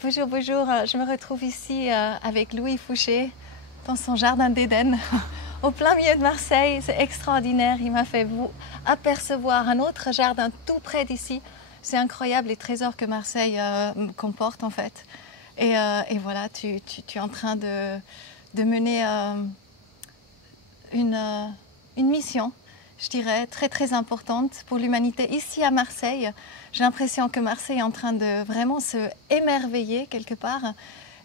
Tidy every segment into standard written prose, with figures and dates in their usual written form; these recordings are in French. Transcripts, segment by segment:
Bonjour, bonjour. Je me retrouve ici avec Louis Fouché dans son jardin d'Éden, au plein milieu de Marseille. C'est extraordinaire. Il m'a fait apercevoir un autre jardin tout près d'ici. C'est incroyable les trésors que Marseille comporte en fait. Et voilà, tu es en train de mener une mission, je dirais, très très importante pour l'humanité ici à Marseille. J'ai l'impression que Marseille est en train de vraiment se émerveiller quelque part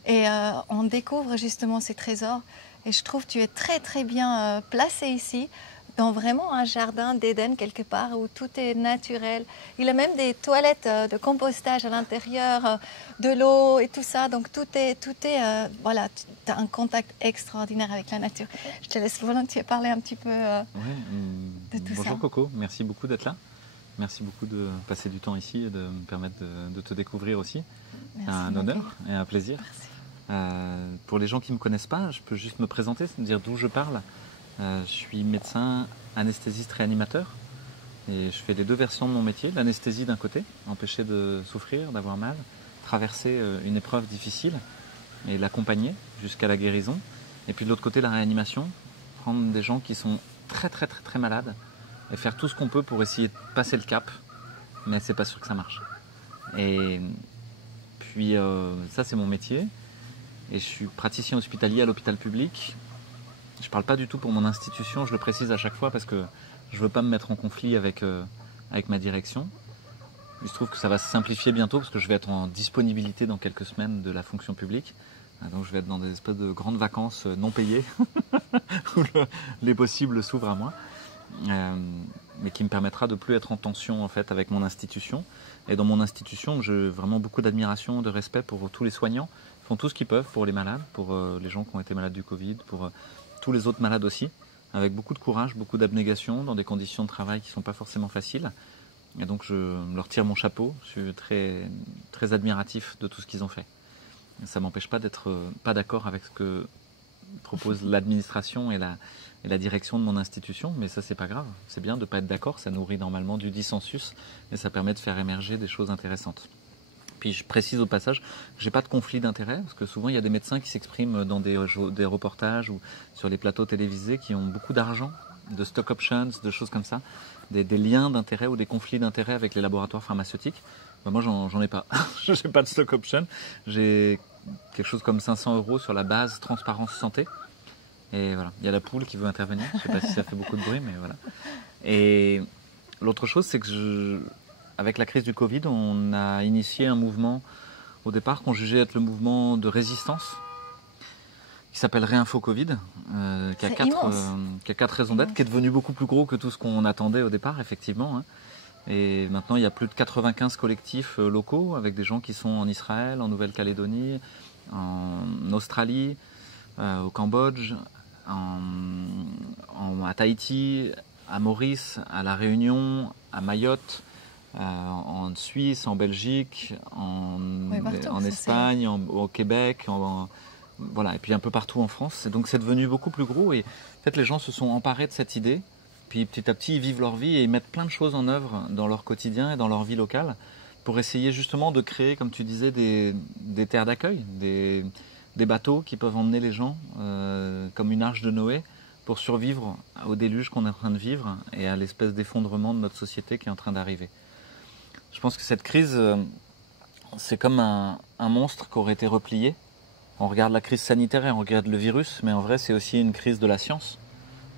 et on découvre justement ces trésors. Et je trouve que tu es très très bien placé ici, dans vraiment un jardin d'Éden quelque part où tout est naturel. Il a même des toilettes de compostage à l'intérieur, de l'eau et tout ça. Donc tout est voilà, tu as un contact extraordinaire avec la nature. Je te laisse volontiers parler un petit peu de tout ça. Bonjour Coco, merci beaucoup d'être là. Merci beaucoup de passer du temps ici et de me permettre de te découvrir aussi. C'est un honneur et un plaisir. Pour les gens qui ne me connaissent pas, je peux juste me présenter, dire d'où je parle. Je suis médecin anesthésiste réanimateur et je fais les deux versions de mon métier. L'anesthésie d'un côté, empêcher de souffrir, d'avoir mal, traverser une épreuve difficile et l'accompagner jusqu'à la guérison. Et puis de l'autre côté, la réanimation, prendre des gens qui sont très très très très malades et faire tout ce qu'on peut pour essayer de passer le cap, mais c'est pas sûr que ça marche. Et puis ça c'est mon métier et je suis praticien hospitalier à l'hôpital public. Je ne parle pas du tout pour mon institution, je le précise à chaque fois parce que je ne veux pas me mettre en conflit avec ma direction. Il se trouve que ça va se simplifier bientôt parce que je vais être en disponibilité dans quelques semaines de la fonction publique. Donc je vais être dans des espèces de grandes vacances non payées où les possibles s'ouvrent à moi. Mais qui me permettra de ne plus être en tension en fait, avec mon institution. Et dans mon institution, j'ai vraiment beaucoup d'admiration, de respect pour tous les soignants. Ils font tout ce qu'ils peuvent pour les malades, pour les gens qui ont été malades du Covid, pour tous les autres malades aussi, avec beaucoup de courage, beaucoup d'abnégation, dans des conditions de travail qui ne sont pas forcément faciles. Et donc je leur tire mon chapeau, je suis très, très admiratif de tout ce qu'ils ont fait. Et ça ne m'empêche pas d'être pas d'accord avec ce que propose l'administration et la direction de mon institution, mais ça c'est pas grave, c'est bien de ne pas être d'accord, ça nourrit normalement du dissensus et ça permet de faire émerger des choses intéressantes. Puis je précise au passage que je n'ai pas de conflit d'intérêt, parce que souvent il y a des médecins qui s'expriment dans des reportages ou sur les plateaux télévisés qui ont beaucoup d'argent, de stock options, de choses comme ça, des liens d'intérêt ou des conflits d'intérêt avec les laboratoires pharmaceutiques. Ben moi j'en ai pas, je n'ai pas de stock option, j'ai quelque chose comme 500 € sur la base transparence santé. Et voilà, il y a la poule qui veut intervenir, je ne sais pas si ça fait beaucoup de bruit, mais voilà. Et l'autre chose, c'est que avec la crise du Covid, on a initié un mouvement au départ qu'on jugeait être le mouvement de résistance, qui s'appelle Réinfo Covid, qui a 4 raisons d'être, qui est devenu beaucoup plus gros que tout ce qu'on attendait au départ, effectivement. Hein. Et maintenant, il y a plus de 95 collectifs locaux, avec des gens qui sont en Israël, en Nouvelle-Calédonie, en Australie, au Cambodge, à Tahiti, à Maurice, à La Réunion, à Mayotte, en Suisse, en Belgique, en Espagne, au Québec, voilà, et puis un peu partout en France. Et donc c'est devenu beaucoup plus gros et en fait les gens se sont emparés de cette idée. Puis petit à petit ils vivent leur vie et ils mettent plein de choses en œuvre dans leur quotidien et dans leur vie locale pour essayer justement de créer, comme tu disais, des terres d'accueil, des bateaux qui peuvent emmener les gens comme une arche de Noé pour survivre au déluge qu'on est en train de vivre et à l'espèce d'effondrement de notre société qui est en train d'arriver. Je pense que cette crise, c'est comme un monstre qui aurait été replié. On regarde la crise sanitaire et on regarde le virus, mais en vrai c'est aussi une crise de la science.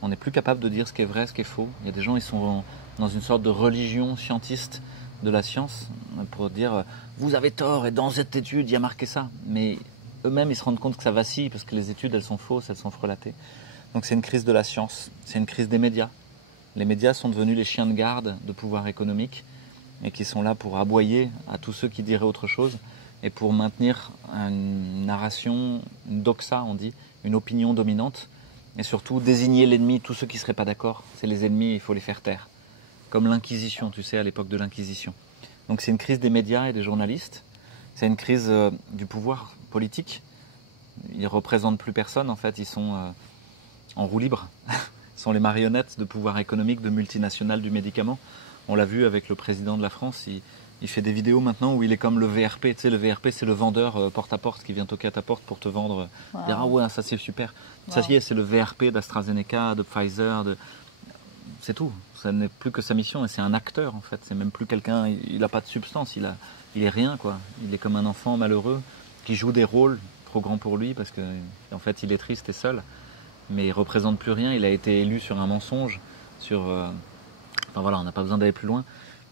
On n'est plus capable de dire ce qui est vrai, ce qui est faux. Il y a des gens, ils sont dans une sorte de religion scientiste de la science pour dire « vous avez tort et dans cette étude il y a marqué ça ». Mais eux-mêmes ils se rendent compte que ça vacille parce que les études elles sont fausses, elles sont frelatées. Donc c'est une crise de la science, c'est une crise des médias. Les médias sont devenus les chiens de garde de pouvoir économique et qui sont là pour aboyer à tous ceux qui diraient autre chose et pour maintenir une narration, une doxa on dit, une opinion dominante et surtout désigner l'ennemi, tous ceux qui ne seraient pas d'accord, c'est les ennemis, il faut les faire taire. Comme l'Inquisition, tu sais, à l'époque de l'Inquisition. Donc c'est une crise des médias et des journalistes, c'est une crise du pouvoir politique. Ils ne représentent plus personne, en fait, ils sont en roue libre. Ils sont les marionnettes de pouvoir économique de multinationales du médicament. On l'a vu avec le président de la France, Il fait des vidéos maintenant où il est comme le VRP. Tu sais, le VRP, c'est le vendeur porte-à-porte qui vient toquer à ta porte pour te vendre. Dire, ah ouais, ça c'est super. Ça y est, c'est le VRP d'AstraZeneca, de Pfizer. C'est tout. Ça n'est plus que sa mission et c'est un acteur en fait. C'est même plus quelqu'un, il n'a pas de substance, il est rien quoi. Il est comme un enfant malheureux qui joue des rôles trop grands pour lui parce qu'en fait il est triste et seul. Mais il représente plus rien. Il a été élu sur un mensonge, enfin voilà, on n'a pas besoin d'aller plus loin.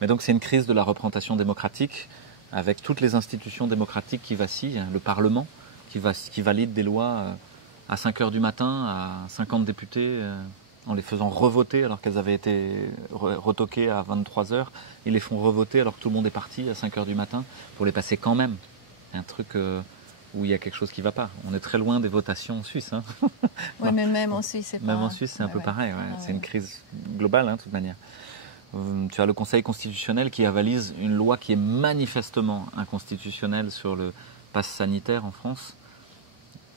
Mais donc c'est une crise de la représentation démocratique avec toutes les institutions démocratiques qui vacillent, le Parlement qui valide des lois à 5 heures du matin à 50 députés en les faisant revoter alors qu'elles avaient été retoquées à 23 heures. Ils les font revoter alors que tout le monde est parti à 5 heures du matin pour les passer quand même. Un truc où il y a quelque chose qui ne va pas. On est très loin des votations en Suisse. Hein. Oui, mais même en Suisse, c'est pas... Même en Suisse, c'est un peu pareil. Ouais. C'est une crise globale, de toute manière. Tu as le Conseil constitutionnel qui avalise une loi qui est manifestement inconstitutionnelle sur le pass sanitaire en France.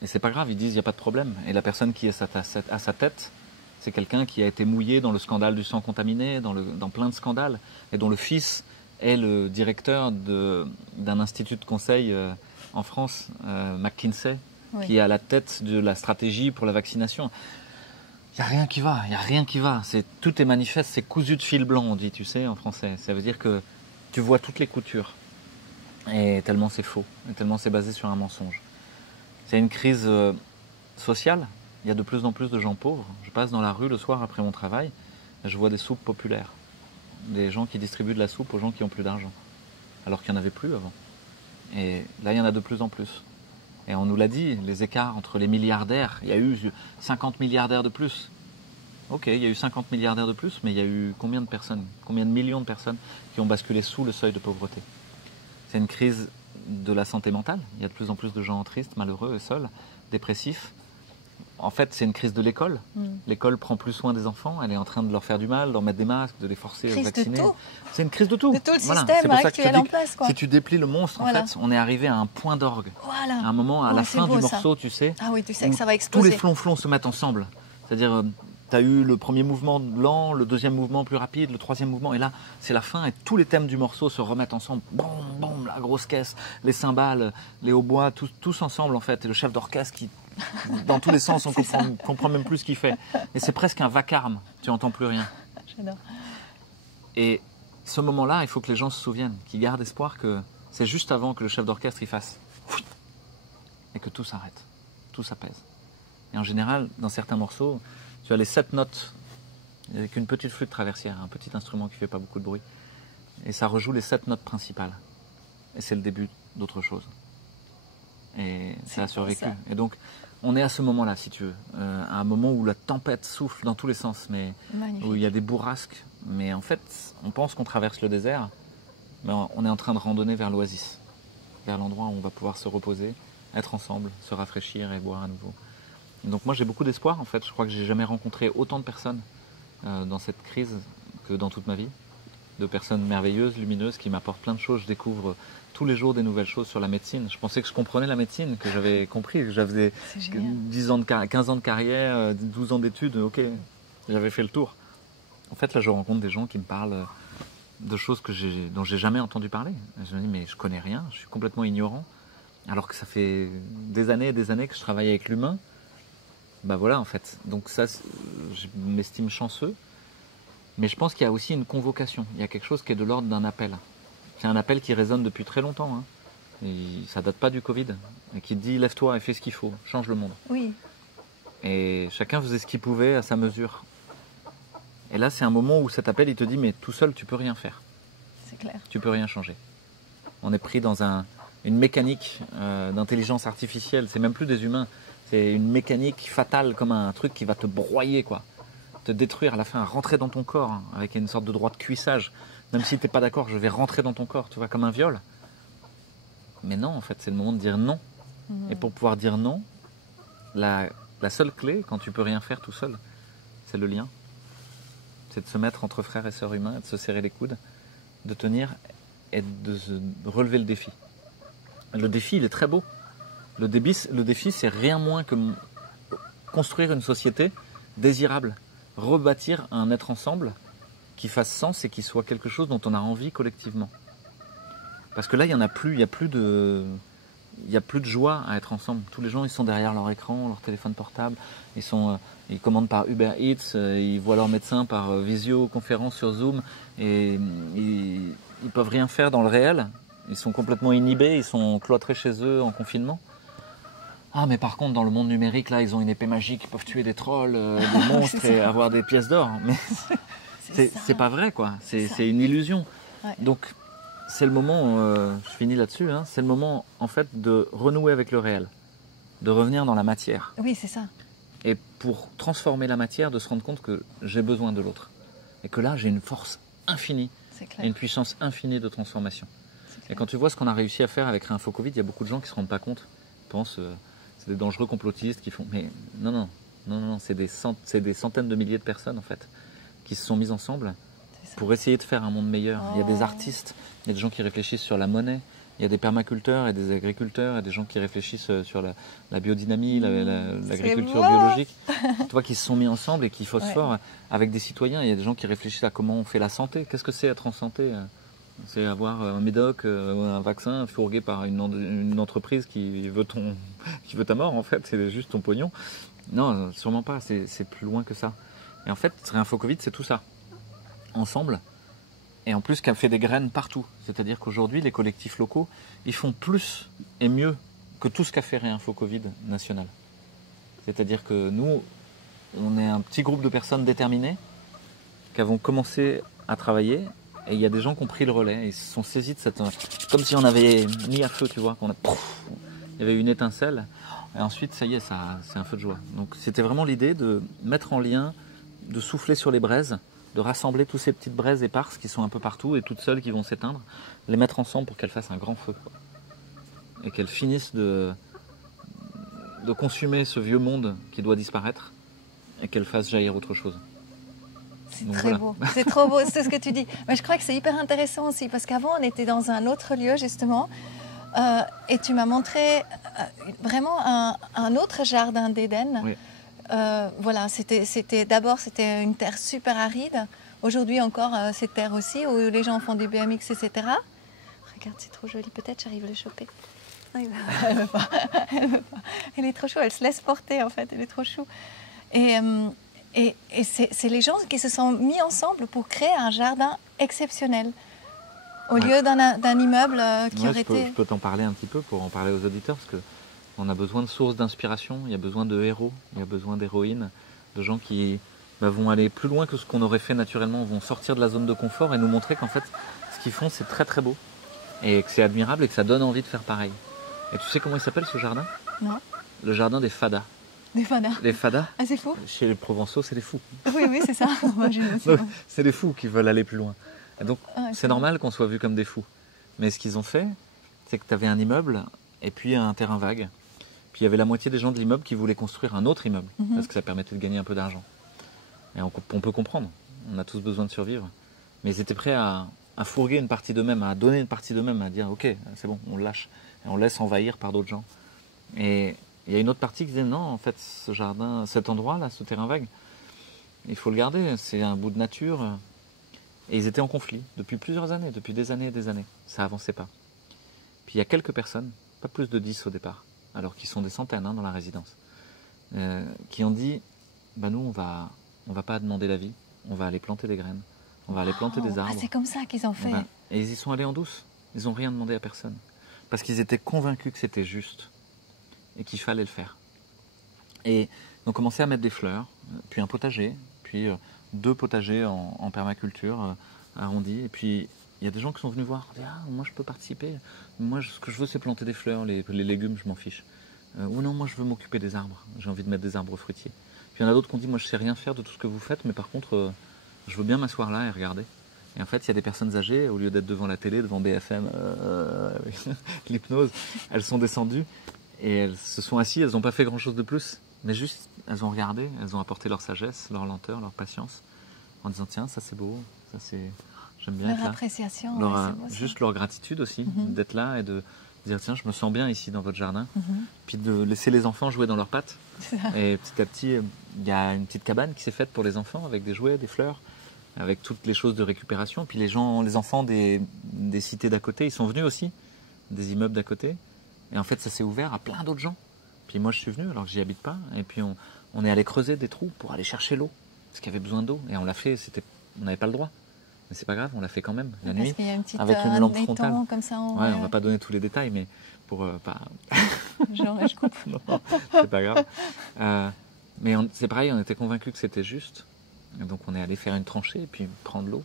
Et c'est pas grave, ils disent il n'y a pas de problème. Et la personne qui est à sa tête, c'est quelqu'un qui a été mouillé dans le scandale du sang contaminé, dans plein de scandales, et dont le fils est le directeur d'un institut de conseil en France, McKinsey, qui est à la tête de la stratégie pour la vaccination. Il n'y a rien qui va, il n'y a rien qui va. Tout est manifeste, c'est cousu de fil blanc, on dit, tu sais, en français. Ça veut dire que tu vois toutes les coutures. Et tellement c'est faux, et tellement c'est basé sur un mensonge. C'est une crise sociale. Il y a de plus en plus de gens pauvres. Je passe dans la rue le soir après mon travail, et je vois des soupes populaires. Des gens qui distribuent de la soupe aux gens qui n'ont plus d'argent. Alors qu'il n'y en avait plus avant. Et là, il y en a de plus en plus. Et on nous l'a dit, les écarts entre les milliardaires, il y a eu 50 milliardaires de plus. Ok, il y a eu 50 milliardaires de plus, mais il y a eu combien de personnes, combien de millions de personnes qui ont basculé sous le seuil de pauvreté? C'est une crise de la santé mentale. Il y a de plus en plus de gens tristes, malheureux et seuls, dépressifs. En fait, c'est une crise de l'école. L'école prend plus soin des enfants, elle est en train de leur faire du mal, de leur mettre des masques, de les forcer à se vacciner. C'est une crise de tout. De tout le système actuel en place. Quoi. Si tu déplies le monstre, en fait, on est arrivé à un point d'orgue. Voilà. À un moment, à la fin du morceau, tu sais. Ah oui, tu sais que ça va exploser. Tous les flonflons se mettent ensemble. C'est-à-dire, tu as eu le premier mouvement lent, le deuxième mouvement plus rapide, le troisième mouvement, et là, c'est la fin, et tous les thèmes du morceau se remettent ensemble. Boum, boum, la grosse caisse, les cymbales, les hautbois, tous ensemble, en fait. Et le chef d'orchestre qui... Dans tous les sens, on comprend même plus ce qu'il fait. Et c'est presque un vacarme, tu n'entends plus rien. J'adore. Et ce moment-là, il faut que les gens se souviennent, qu'ils gardent espoir que c'est juste avant que le chef d'orchestre y fasse et que tout s'arrête, tout s'apaise. Et en général, dans certains morceaux, tu as les 7 notes avec une petite flûte traversière, un petit instrument qui ne fait pas beaucoup de bruit. Et ça rejoue les 7 notes principales. Et c'est le début d'autre chose. Et ça a survécu. Et donc, on est à ce moment-là, si tu veux, à un moment où la tempête souffle dans tous les sens, mais où il y a des bourrasques. Mais en fait, on pense qu'on traverse le désert, mais on est en train de randonner vers l'oasis, vers l'endroit où on va pouvoir se reposer, être ensemble, se rafraîchir et boire à nouveau. Et donc moi, j'ai beaucoup d'espoir, en fait. Je crois que j'ai jamais rencontré autant de personnes dans cette crise que dans toute ma vie. De personnes merveilleuses, lumineuses, qui m'apportent plein de choses. Je découvre tous les jours des nouvelles choses sur la médecine. Je pensais que je comprenais la médecine, que j'avais compris, que j'avais 15 ans de carrière, 12 ans d'études, ok, j'avais fait le tour. En fait, là, je rencontre des gens qui me parlent de choses dont j'ai jamais entendu parler. Et je me dis, mais je connais rien, je suis complètement ignorant, alors que ça fait des années et des années que je travaille avec l'humain. Bah voilà, en fait. Donc ça, je m'estime chanceux. Mais je pense qu'il y a aussi une convocation. Il y a quelque chose qui est de l'ordre d'un appel. C'est un appel qui résonne depuis très longtemps. Hein. Et ça date pas du Covid. Et qui dit lève-toi et fais ce qu'il faut. Change le monde. Oui. Et chacun faisait ce qu'il pouvait à sa mesure. Et là, c'est un moment où cet appel, il te dit mais tout seul, tu peux rien faire. C'est clair. Tu peux rien changer. On est pris dans une mécanique d'intelligence artificielle. C'est même plus des humains. C'est une mécanique fatale comme un truc qui va te broyer, quoi. Te détruire à la fin, rentrer dans ton corps hein, avec une sorte de droit de cuissage. Même si tu n'es pas d'accord, je vais rentrer dans ton corps, tu vois, comme un viol. Mais non, en fait, c'est le moment de dire non. Et pour pouvoir dire non, la seule clé, quand tu peux rien faire tout seul, c'est le lien. C'est de se mettre entre frères et sœurs humains, de se serrer les coudes, de tenir et de relever le défi. Le défi, il est très beau. Le défi, c'est rien moins que construire une société désirable. Rebâtir un être ensemble qui fasse sens et qui soit quelque chose dont on a envie collectivement. Parce que là, il n'y a plus de joie à être ensemble. Tous les gens, ils sont derrière leur écran, leur téléphone portable. Ils commandent par Uber Eats, ils voient leur médecin par visioconférence sur Zoom et ils peuvent rien faire dans le réel. Ils sont complètement inhibés, ils sont cloîtrés chez eux en confinement. Ah, mais par contre, dans le monde numérique, là, ils ont une épée magique, ils peuvent tuer des trolls, des monstres et avoir des pièces d'or. Mais c'est pas vrai, quoi. C'est une illusion. Ouais. Donc, c'est le moment, je finis là-dessus, hein, c'est le moment, en fait, de renouer avec le réel, de revenir dans la matière. Oui, c'est ça. Et pour transformer la matière, de se rendre compte que j'ai besoin de l'autre. Et que là, j'ai une force infinie, et une puissance infinie de transformation. Et quand tu vois ce qu'on a réussi à faire avec Réinfo Covid, il y a beaucoup de gens qui ne se rendent pas compte. Ils pensent c'est des dangereux complotistes qui font... Mais non, c'est des centaines de milliers de personnes, en fait, qui se sont mises ensemble pour essayer de faire un monde meilleur. Il y a des artistes, il y a des gens qui réfléchissent sur la monnaie, il y a des permaculteurs et des agriculteurs et des gens qui réfléchissent sur la biodynamie, l'agriculture biologique. Toi, qui se sont mis ensemble et qui phosphorent avec des citoyens. Il y a des gens qui réfléchissent à comment on fait la santé. Qu'est-ce que c'est être en santé? C'est avoir un médoc, un vaccin fourgué par une entreprise qui veut ta mort, en fait. C'est juste ton pognon. Non, sûrement pas. C'est plus loin que ça. Et en fait, Réinfo Covid, c'est tout ça. Ensemble. Et en plus, qu'elle fait des graines partout. C'est-à-dire qu'aujourd'hui, les collectifs locaux, ils font plus et mieux que tout ce qu'a fait Réinfo Covid national. C'est-à-dire que nous, on est un petit groupe de personnes déterminées qui avons commencé à travailler. Et il y a des gens qui ont pris le relais. Ils se sont saisis de cette... Comme si on avait mis à feu, tu vois. Il y avait une étincelle. Et ensuite, ça y est, c'est un feu de joie. Donc c'était vraiment l'idée de mettre en lien, de souffler sur les braises, de rassembler toutes ces petites braises éparses qui sont un peu partout et toutes seules qui vont s'éteindre, les mettre ensemble pour qu'elles fassent un grand feu. Quoi. Et qu'elles finissent de consumer ce vieux monde qui doit disparaître et qu'elles fassent jaillir autre chose. C'est très beau, c'est trop beau, c'est ce que tu dis. Mais je crois que c'est hyper intéressant aussi parce qu'avant on était dans un autre lieu justement et tu m'as montré vraiment un autre jardin d'Éden. Oui. Voilà, d'abord c'était une terre super aride. Aujourd'hui encore cette terre aussi où les gens font du BMX, etc. Regarde, c'est trop joli. Peut-être j'arrive à le choper. Non, elle veut pas. Elle veut pas. Elle est trop chou. Elle se laisse porter en fait. Elle est trop chou. Et c'est les gens qui se sont mis ensemble pour créer un jardin exceptionnel au lieu d'un immeuble qui aurait été... Je peux t'en parler un petit peu pour en parler aux auditeurs parce que on a besoin de sources d'inspiration, il y a besoin de héros, il y a besoin d'héroïnes, de gens qui vont aller plus loin que ce qu'on aurait fait naturellement, vont sortir de la zone de confort et nous montrer qu'en fait, ce qu'ils font, c'est très très beau et que c'est admirable et que ça donne envie de faire pareil. Et tu sais comment il s'appelle ce jardin? Non. Le jardin des fadas. Des fadas. Les fadas. Ah, c'est fou. Chez les Provençaux, c'est les fous. Oui, c'est ça. C'est les fous qui veulent aller plus loin. Et donc, c'est normal qu'on soit vus comme des fous. Mais ce qu'ils ont fait, c'est que tu avais un immeuble et puis un terrain vague. Puis il y avait la moitié des gens de l'immeuble qui voulaient construire un autre immeuble, parce que ça permettait de gagner un peu d'argent. Et on peut comprendre, on a tous besoin de survivre. Mais ils étaient prêts à fourguer une partie d'eux-mêmes, à donner une partie d'eux-mêmes, à dire ok, c'est bon, on lâche. Et on laisse envahir par d'autres gens. Et il y a une autre partie qui disait non, en fait, ce jardin, cet endroit-là, ce terrain vague, il faut le garder, c'est un bout de nature. Et ils étaient en conflit depuis plusieurs années, depuis des années et des années. Ça avançait pas. Puis il y a quelques personnes, pas plus de 10 au départ, alors qu'ils sont des centaines dans la résidence, qui ont dit nous on va pas demander l'avis, on va aller planter des graines, on va aller planter des arbres. Ah, c'est comme ça qu'ils ont fait. Et ils y sont allés en douce, ils n'ont rien demandé à personne, parce qu'ils étaient convaincus que c'était juste et qu'il fallait le faire. Et ils ont commencé à mettre des fleurs, puis un potager, puis 2 potagers en permaculture arrondis, et puis il y a des gens qui sont venus voir, moi je peux participer, moi ce que je veux c'est planter des fleurs, les légumes je m'en fiche. Ou non, moi je veux m'occuper des arbres, j'ai envie de mettre des arbres fruitiers. Puis il y en a d'autres qui ont dit, moi je sais rien faire de tout ce que vous faites, mais par contre je veux bien m'asseoir là et regarder. Et en fait il y a des personnes âgées, au lieu d'être devant la télé, devant BFM, l'hypnose, elles sont descendues et elles se sont assises, elles n'ont pas fait grand chose de plus, mais juste elles ont regardé, elles ont apporté leur sagesse, leur lenteur, leur patience, en disant tiens ça c'est beau, ça c'est... J'aime bien leur être là. Appréciation. Juste leur gratitude aussi, d'être là et de dire tiens, je me sens bien ici dans votre jardin. Puis de laisser les enfants jouer dans leurs pattes. Et petit à petit, il y a une petite cabane qui s'est faite pour les enfants avec des jouets, des fleurs. avec toutes les choses de récupération. Puis les enfants des cités d'à côté, ils sont venus aussi, des immeubles d'à côté. Et en fait, ça s'est ouvert à plein d'autres gens. Puis moi, je suis venu alors que j'y habite pas. Et puis on est allé creuser des trous pour aller chercher l'eau, parce qu'il y avait besoin d'eau. Et on l'a fait, on n'avait pas le droit. Mais c'est pas grave, on l'a fait quand même la nuit, qu'il y a une petite, avec une lampe frontale. Comme ça, ouais, on va pas donner tous les détails, mais pour pas. Genre, je coupe. Non, c'est pas grave. Mais c'est pareil, on était convaincus que c'était juste. Et donc on est allé faire une tranchée et puis prendre l'eau,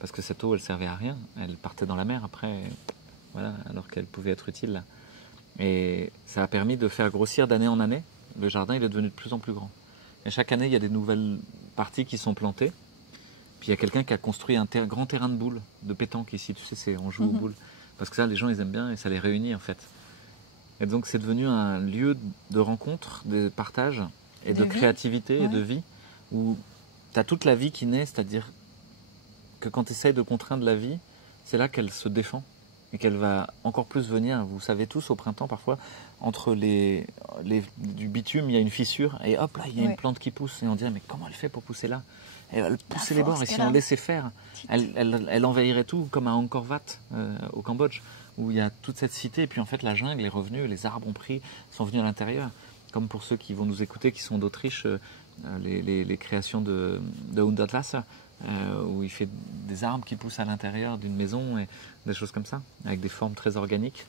parce que cette eau, elle servait à rien. Elle partait dans la mer après, voilà, alors qu'elle pouvait être utile là. Et ça a permis de faire grossir d'année en année. Le jardin, il est devenu de plus en plus grand. Et chaque année, il y a des nouvelles parties qui sont plantées. Puis il y a quelqu'un qui a construit un grand terrain de boules, de pétanque ici. Tu sais, on joue aux boules. Parce que ça, les gens, ils aiment bien et ça les réunit en fait. Et donc, c'est devenu un lieu de rencontre, de partage et de créativité et de vie, où tu as toute la vie qui naît, c'est-à-dire que quand tu essayes de contraindre la vie, c'est là qu'elle se défend et qu'elle va encore plus venir. Vous savez tous, au printemps, parfois, entre du bitume, il y a une fissure et hop, là, il y a une plante qui pousse. Et on dirait, mais comment elle fait pour pousser là? Et elle poussait les bords, et si on laissait faire, elle envahirait tout, comme à Angkor Wat, au Cambodge, où il y a toute cette cité, et puis en fait la jungle est revenue, les arbres ont pris, sont venus à l'intérieur. Comme pour ceux qui vont nous écouter, qui sont d'Autriche, les créations de Hundertwasser, où il fait des arbres qui poussent à l'intérieur d'une maison, et des choses comme ça, avec des formes très organiques.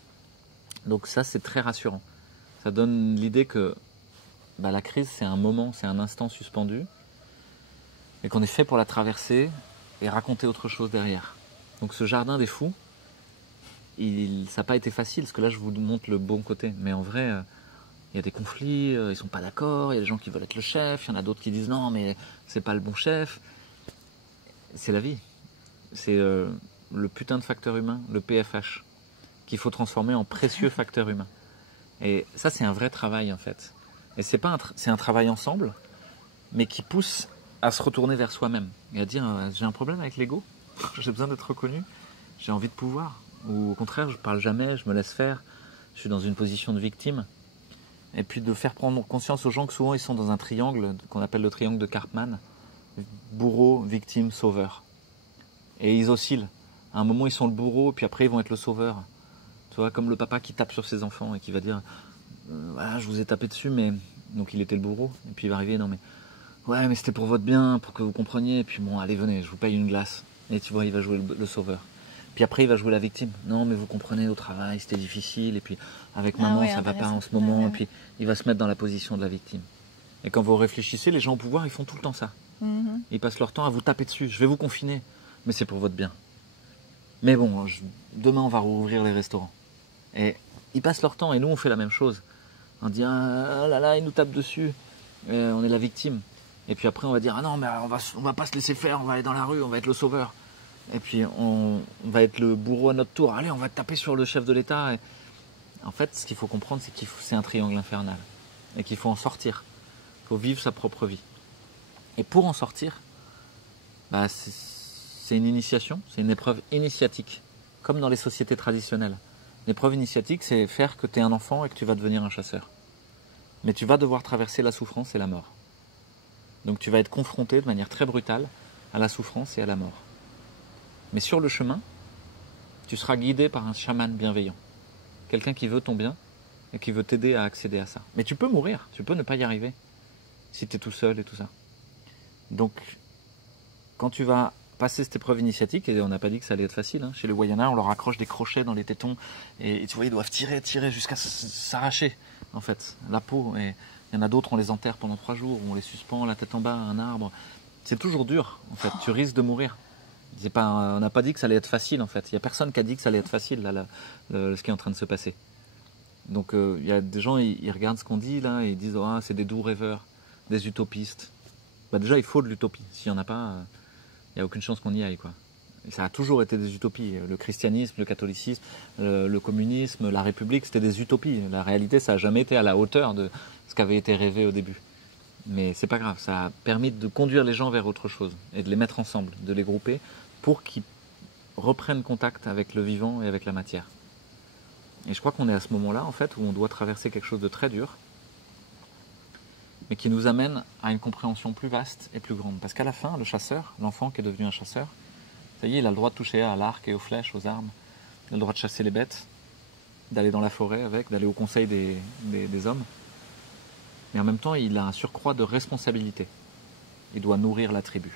Donc ça, c'est très rassurant. Ça donne l'idée que la crise, c'est un moment, c'est un instant suspendu, et qu'on est fait pour la traverser et raconter autre chose derrière. Donc ce jardin des fous, ça n'a pas été facile, parce que là je vous montre le bon côté, mais en vrai, il y a des conflits, ils ne sont pas d'accord, il y a des gens qui veulent être le chef, il y en a d'autres qui disent non mais c'est pas le bon chef. C'est la vie, c'est le putain de facteur humain, le PFH, qu'il faut transformer en précieux facteur humain. Et ça, c'est un vrai travail en fait. Et c'est un travail ensemble, mais qui pousse à se retourner vers soi-même et à dire j'ai un problème avec l'ego, j'ai besoin d'être reconnu, j'ai envie de pouvoir, ou au contraire je parle jamais, je me laisse faire, je suis dans une position de victime. Et puis de faire prendre conscience aux gens que souvent ils sont dans un triangle qu'on appelle le triangle de Karpman, bourreau, victime, sauveur. Et ils oscillent. À un moment ils sont le bourreau, puis après ils vont être le sauveur. Tu vois, comme le papa qui tape sur ses enfants et qui va dire voilà, je vous ai tapé dessus, mais donc il était le bourreau. Et puis il va arriver, non mais ouais, mais c'était pour votre bien, pour que vous compreniez. Et puis bon, allez, venez, je vous paye une glace. Et tu vois, il va jouer le sauveur. Puis après, il va jouer la victime. Non, mais vous comprenez, au travail, c'était difficile. Et puis avec maman, ça va pas en ce moment. Et puis il va se mettre dans la position de la victime. Et quand vous réfléchissez, les gens au pouvoir, ils font tout le temps ça. Ils passent leur temps à vous taper dessus. Je vais vous confiner, mais c'est pour votre bien. Mais bon, demain, on va rouvrir les restaurants. Et ils passent leur temps, et nous, on fait la même chose. On dit ah là là, ils nous tapent dessus. On est la victime. Et puis après, on va dire ah non, mais on va pas se laisser faire, on va aller dans la rue, on va être le sauveur. Et puis on va être le bourreau à notre tour. Allez, on va taper sur le chef de l'État. Et en fait, ce qu'il faut comprendre, c'est c'est un triangle infernal et qu'il faut en sortir. Il faut vivre sa propre vie. Et pour en sortir, c'est une initiation, c'est une épreuve initiatique, comme dans les sociétés traditionnelles. L'épreuve initiatique, c'est faire que tu es un enfant et que tu vas devenir un chasseur. Mais tu vas devoir traverser la souffrance et la mort. Donc tu vas être confronté de manière très brutale à la souffrance et à la mort. Mais sur le chemin, tu seras guidé par un chaman bienveillant. Quelqu'un qui veut ton bien et qui veut t'aider à accéder à ça. Mais tu peux mourir, tu peux ne pas y arriver si tu es tout seul et tout ça. Donc, quand tu vas passer cette épreuve initiatique, et on n'a pas dit que ça allait être facile, hein, chez les Wayana, on leur accroche des crochets dans les tétons et tu vois, ils doivent tirer jusqu'à s'arracher, en fait, la peau. Et il y en a d'autres, on les enterre pendant 3 jours, on les suspend la tête en bas à un arbre. C'est toujours dur, en fait, tu risques de mourir. On n'a pas dit que ça allait être facile, en fait. Il n'y a personne qui a dit que ça allait être facile, là, ce qui est en train de se passer. Donc, il y a des gens, ils regardent ce qu'on dit, là, et ils disent oh, c'est des doux rêveurs, des utopistes. Déjà, il faut de l'utopie. S'il n'y en a pas, il n'y a aucune chance qu'on y aille, quoi. Et ça a toujours été des utopies. Le christianisme, le catholicisme, le communisme, la République, c'était des utopies. La réalité, ça n'a jamais été à la hauteur de ce qu'avait été rêvé au début. Mais c'est pas grave, ça a permis de conduire les gens vers autre chose et de les mettre ensemble, de les grouper pour qu'ils reprennent contact avec le vivant et avec la matière. Et je crois qu'on est à ce moment-là, en fait, où on doit traverser quelque chose de très dur. mais qui nous amène à une compréhension plus vaste et plus grande. Parce qu'à la fin, le chasseur, l'enfant qui est devenu un chasseur, ça y est, il a le droit de toucher à l'arc et aux flèches, aux armes, il a le droit de chasser les bêtes, d'aller dans la forêt avec, d'aller au conseil des hommes. Mais en même temps, il a un surcroît de responsabilité. Il doit nourrir la tribu.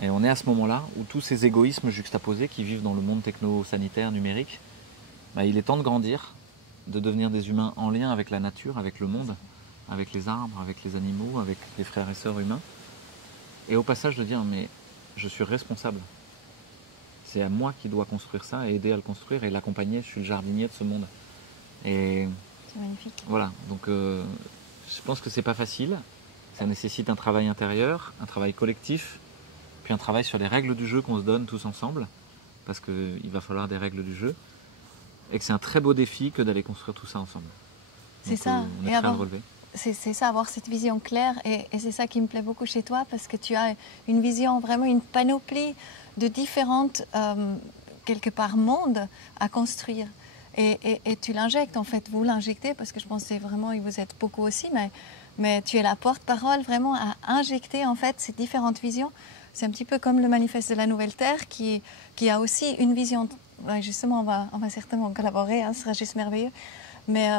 Et on est à ce moment-là où tous ces égoïsmes juxtaposés qui vivent dans le monde techno-sanitaire, numérique, il est temps de grandir, de devenir des humains en lien avec la nature, avec le monde, avec les arbres, avec les animaux, avec les frères et sœurs humains. Et au passage de dire, mais je suis responsable. C'est à moi qui dois construire ça et aider à le construire et l'accompagner. Je suis le jardinier de ce monde. Et c'est magnifique. Voilà, donc je pense que c'est pas facile. Ça nécessite un travail intérieur, un travail collectif, puis un travail sur les règles du jeu qu'on se donne tous ensemble, parce qu'il va falloir des règles du jeu, et que c'est un très beau défi que d'aller construire tout ça ensemble. C'est ça. On est prêt à le relever. C'est ça, avoir cette vision claire, et c'est ça qui me plaît beaucoup chez toi, parce que tu as une vision, vraiment une panoplie de différentes, quelque part, mondes à construire. Et tu l'injectes, en fait, vous l'injectez, parce que je pense que c'est vraiment, et vous êtes beaucoup aussi, mais tu es la porte-parole vraiment à injecter, en fait, ces différentes visions. C'est un petit peu comme le manifeste de la Nouvelle Terre, qui a aussi une vision, justement, on va certainement collaborer, ce sera juste merveilleux, mais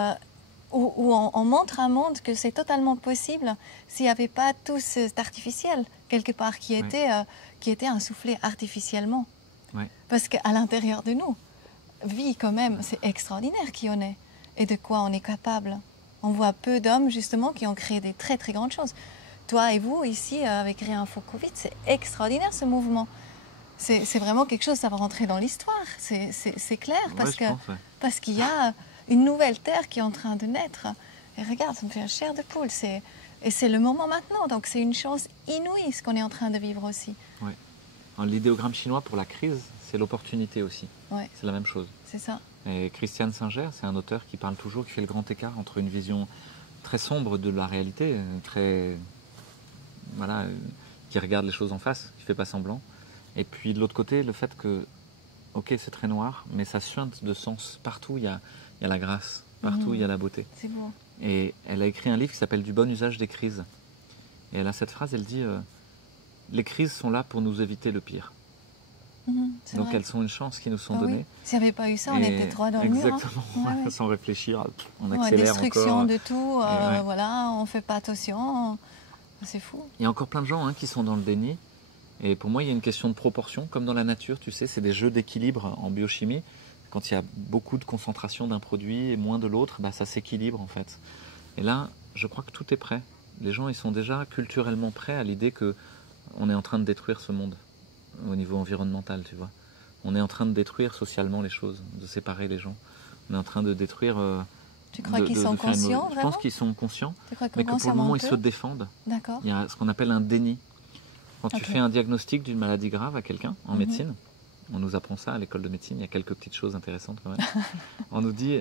où on montre un monde que c'est totalement possible s'il n'y avait pas tout cet artificiel, quelque part, qui était insufflé artificiellement. Oui. Parce qu'à l'intérieur de nous, vie quand même, c'est extraordinaire qui on est et de quoi on est capable. On voit peu d'hommes justement qui ont créé des très très grandes choses. Toi et vous ici avec Réinfo Covid, c'est extraordinaire ce mouvement. C'est vraiment quelque chose, ça va rentrer dans l'histoire, c'est clair, parce qu'il y a une nouvelle terre qui est en train de naître. Et regarde, ça me fait la chair de poule. Et c'est le moment maintenant, donc c'est une chance inouïe ce qu'on est en train de vivre aussi. Oui. L'idéogramme chinois pour la crise, c'est l'opportunité aussi. Ouais. C'est la même chose. C'est ça. Et Christian Singer, c'est un auteur qui parle toujours, qui fait le grand écart entre une vision très sombre de la réalité, très voilà, qui regarde les choses en face, qui fait pas semblant, et puis de l'autre côté, le fait que, ok, c'est très noir, mais ça suinte de sens. Partout, il y a la grâce, partout, il y a la beauté. C'est beau. Et elle a écrit un livre qui s'appelle Du bon usage des crises. Et elle a cette phrase, elle dit les crises sont là pour nous éviter le pire. Donc vrai. Elles sont une chance qui nous sont données. Oui. S'il n'y avait pas eu ça, on était droit dans le mur. Exactement, Ouais. sans réfléchir, on accélère destruction encore. de tout, voilà, on ne fait pas attention, c'est fou. Il y a encore plein de gens qui sont dans le déni. Et pour moi, il y a une question de proportion, comme dans la nature, tu sais, c'est des jeux d'équilibre en biochimie. Quand il y a beaucoup de concentration d'un produit et moins de l'autre, ça s'équilibre en fait. Et là, je crois que tout est prêt. Les gens, ils sont déjà culturellement prêts à l'idée qu'on est en train de détruire ce monde au niveau environnemental, tu vois. On est en train de détruire socialement les choses, de séparer les gens. On est en train de détruire... Tu crois qu'ils sont conscients, vraiment ? Je pense qu'ils sont conscients, mais que pour le moment, ils se défendent. D'accord. Il y a ce qu'on appelle un déni. Quand tu fais un diagnostic d'une maladie grave à quelqu'un en médecine, on nous apprend ça à l'école de médecine, il y a quelques petites choses intéressantes quand même. On nous dit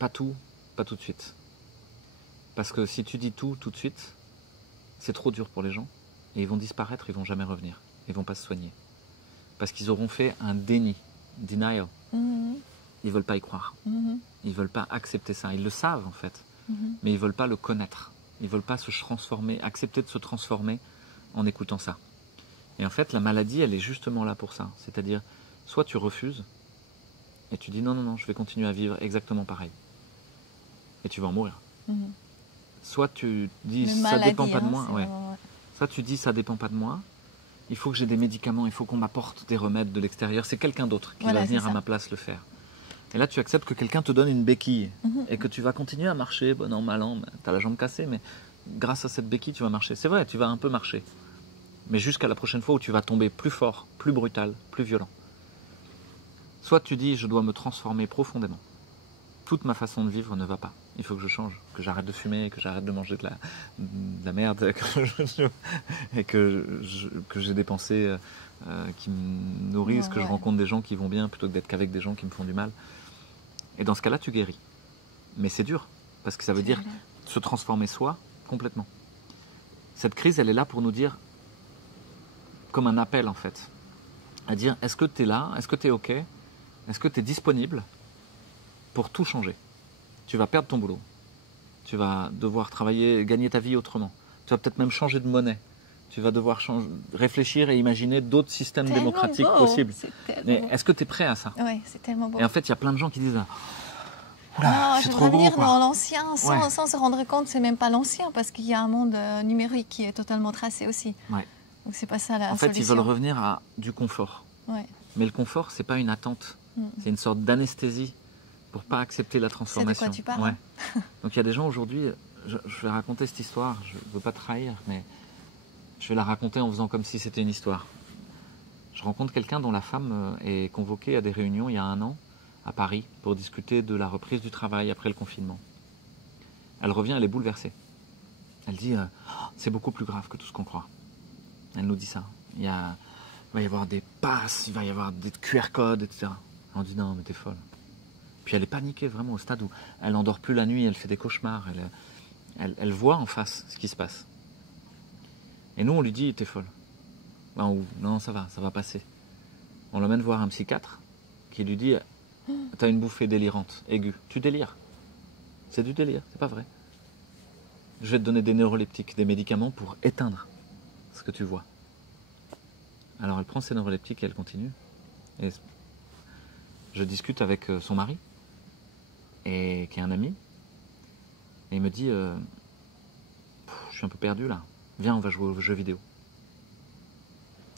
pas tout de suite. Parce que si tu dis tout de suite, c'est trop dur pour les gens. Et ils vont disparaître, ils vont jamais revenir. Ils vont pas se soigner. Parce qu'ils auront fait un déni, denial. Ils veulent pas y croire. Ils veulent pas accepter ça. Ils le savent en fait. Mais ils veulent pas le connaître. Ils veulent pas se transformer, accepter de se transformer en écoutant ça. Et en fait, la maladie, elle est justement là pour ça. C'est-à-dire, soit tu refuses, et tu dis non, je vais continuer à vivre exactement pareil. Et tu vas en mourir. Soit tu dis ça dépend pas de moi. Soit tu dis ça dépend pas de moi. Il faut que j'ai des médicaments, il faut qu'on m'apporte des remèdes de l'extérieur. C'est quelqu'un d'autre qui va venir à ma place le faire. Et là, tu acceptes que quelqu'un te donne une béquille et que tu vas continuer à marcher. Bon an, mal an, tu as la jambe cassée, mais grâce à cette béquille, tu vas marcher. C'est vrai, tu vas un peu marcher. Mais jusqu'à la prochaine fois où tu vas tomber plus fort, plus brutal, plus violent. Soit tu dis, je dois me transformer profondément. Toute ma façon de vivre ne va pas. Il faut que je change, que j'arrête de fumer, que j'arrête de manger de la merde, et que j'ai des pensées qui me nourrissent, que je rencontre des gens qui vont bien plutôt que d'être qu'avec des gens qui me font du mal. Et dans ce cas-là, tu guéris. Mais c'est dur, parce que ça veut dire se transformer soi complètement. Cette crise, elle est là pour nous dire, comme un appel en fait, à dire est-ce que tu es là, est-ce que tu es OK, est-ce que tu es disponible pour tout changer. Tu vas perdre ton boulot, Tu vas devoir travailler, gagner ta vie autrement. Tu vas peut-être même changer de monnaie. Tu vas devoir réfléchir et imaginer d'autres systèmes démocratiques possibles. Mais est-ce que tu es prêt à ça? Oui, c'est tellement beau. Et en fait, il y a plein de gens qui disent je veux revenir dans l'ancien sans se rendre compte, c'est même pas l'ancien parce qu'il y a un monde numérique qui est totalement tracé aussi. Ouais. Donc c'est pas ça la solution. En fait, ils veulent revenir à du confort. Ouais. Mais le confort, c'est pas une attente. C'est une sorte d'anesthésie pour pas accepter la transformation. C'est de quoi tu parles. Ouais. Donc il y a des gens aujourd'hui, je vais raconter cette histoire, je veux pas trahir, mais je vais la raconter en faisant comme si c'était une histoire. Je rencontre quelqu'un dont la femme est convoquée à des réunions il y a 1 an à Paris pour discuter de la reprise du travail après le confinement. Elle revient, elle est bouleversée. Elle dit c'est beaucoup plus grave que tout ce qu'on croit. Elle nous dit ça. Il va y avoir des passes, il va y avoir des QR codes, etc. On dit non, mais t'es folle. Puis elle est paniquée vraiment au stade où elle n'endort plus la nuit, elle fait des cauchemars, elle voit en face ce qui se passe. Et nous, on lui dit t'es folle. Non, ça va passer. On l'emmène voir un psychiatre qui lui dit t'as une bouffée délirante, aiguë. Tu délires. C'est du délire, c'est pas vrai. Je vais te donner des neuroleptiques, des médicaments pour éteindre ce que tu vois. Alors elle prend ses neuroleptiques et elle continue. Et je discute avec son mari, et qui est un ami. Et il me dit je suis un peu perdu là. Viens, on va jouer aux jeux vidéo.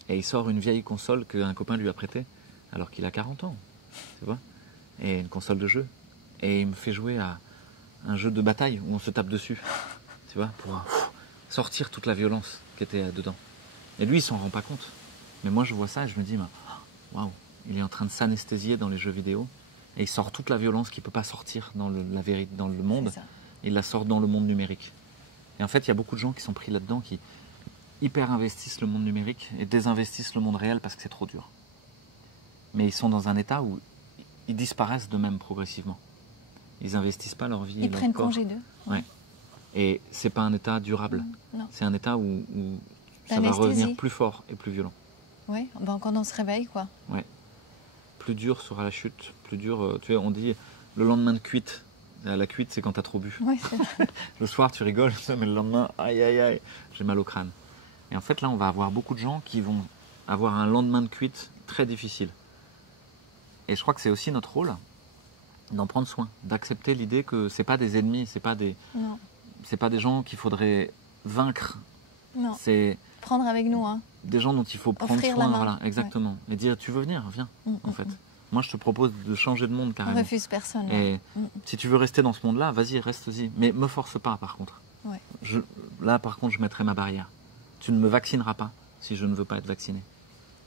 Et il sort une vieille console qu'un copain lui a prêtée alors qu'il a 40 ans. Tu vois? Et une console de jeu. Et il me fait jouer à un jeu de bataille où on se tape dessus. Tu vois? Pour sortir toute la violence qui était dedans. Et lui, il s'en rend pas compte. Mais moi, je vois ça et je me dis, waouh, il est en train de s'anesthésier dans les jeux vidéo. Et il sort toute la violence qu'il ne peut pas sortir dans dans le monde. Il la sort dans le monde numérique. Et en fait, il y a beaucoup de gens qui sont pris là-dedans, qui hyper investissent le monde numérique et désinvestissent le monde réel parce que c'est trop dur. Mais ils sont dans un état où ils disparaissent d'eux-mêmes progressivement. Ils n'investissent pas leur vie. Ils prennent congé d'eux. Ouais. Et c'est pas un état durable. C'est un état où ça va revenir plus fort et plus violent. Oui, ben quand on se réveille, quoi. Ouais. Plus dur sera la chute, plus dur. Tu sais, on dit le lendemain de cuite. La cuite, c'est quand t'as trop bu. Oui, c'est vrai. Le soir, tu rigoles, mais le lendemain, aïe, aïe, aïe, j'ai mal au crâne. Et en fait, là, on va avoir beaucoup de gens qui vont avoir un lendemain de cuite très difficile. Et je crois que c'est aussi notre rôle d'en prendre soin, d'accepter l'idée que c'est pas des ennemis, c'est pas des gens qu'il faudrait vaincre. Non. C'est prendre avec nous, hein. Des gens dont il faut prendre soin, voilà, exactement. Ouais. Et dire tu veux venir, viens, en fait. Moi, je te propose de changer de monde carrément. On refuse personne. Et si tu veux rester dans ce monde-là, vas-y, reste-y. Mais me force pas, par contre. Ouais. Là, par contre, je mettrai ma barrière. Tu ne me vaccineras pas si je ne veux pas être vacciné.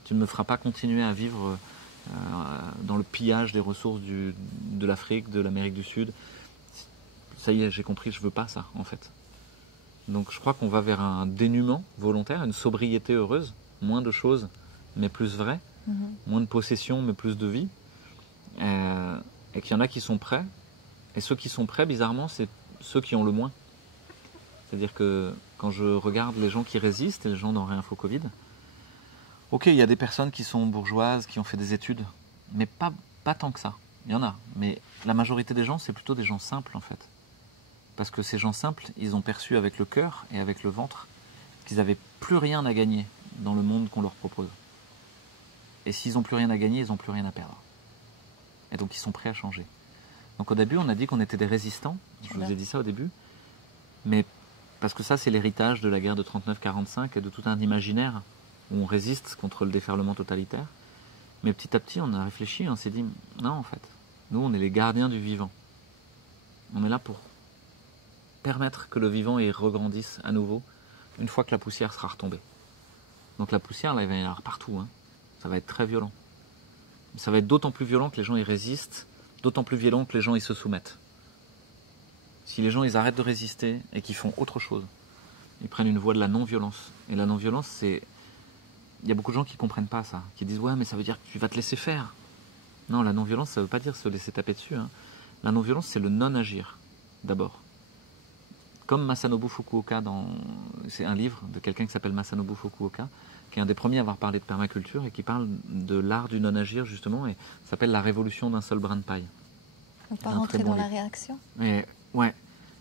Tu ne me feras pas continuer à vivre dans le pillage des ressources de l'Afrique, de l'Amérique du Sud. Ça y est, j'ai compris, je veux pas ça, en fait. Donc, je crois qu'on va vers un dénuement volontaire, une sobriété heureuse, moins de choses, mais plus vraies. Moins de possession, mais plus de vie. Et qu'il y en a qui sont prêts. Et ceux qui sont prêts, bizarrement, c'est ceux qui ont le moins. C'est-à-dire que quand je regarde les gens qui résistent, et les gens dans Réinfo Covid, ok, il y a des personnes qui sont bourgeoises, qui ont fait des études, mais pas tant que ça. Il y en a. Mais la majorité des gens, c'est plutôt des gens simples, en fait. Parce que ces gens simples, ils ont perçu avec le cœur et avec le ventre qu'ils n'avaient plus rien à gagner dans le monde qu'on leur propose. Et s'ils n'ont plus rien à gagner, ils n'ont plus rien à perdre. Et donc ils sont prêts à changer. Donc au début, on a dit qu'on était des résistants. Je vous ai dit ça au début. Mais parce que ça, c'est l'héritage de la guerre de 39-45 et de tout un imaginaire où on résiste contre le déferlement totalitaire. Mais petit à petit, on a réfléchi, on s'est dit, non en fait, nous on est les gardiens du vivant. On est là pour permettre que le vivant y regrandisse à nouveau une fois que la poussière sera retombée. Donc la poussière, là, il va y en avoir partout, hein. Ça va être très violent. Ça va être d'autant plus violent que les gens y résistent, d'autant plus violent que les gens y se soumettent. Si les gens ils arrêtent de résister et qu'ils font autre chose, ils prennent une voie de la non-violence. Et la non-violence, c'est... Il y a beaucoup de gens qui ne comprennent pas ça, qui disent « Ouais, mais ça veut dire que tu vas te laisser faire ». Non, la non-violence, ça ne veut pas dire se laisser taper dessus. Hein. La non-violence, c'est le non-agir, d'abord. Comme Masanobu Fukuoka, c'est un livre de quelqu'un qui s'appelle Masanobu Fukuoka, qui est un des premiers à avoir parlé de permaculture et qui parle de l'art du non-agir, justement, et ça s'appelle La révolution d'un seul brin de paille. On ne pas rentrer dans la réaction. Et, ouais,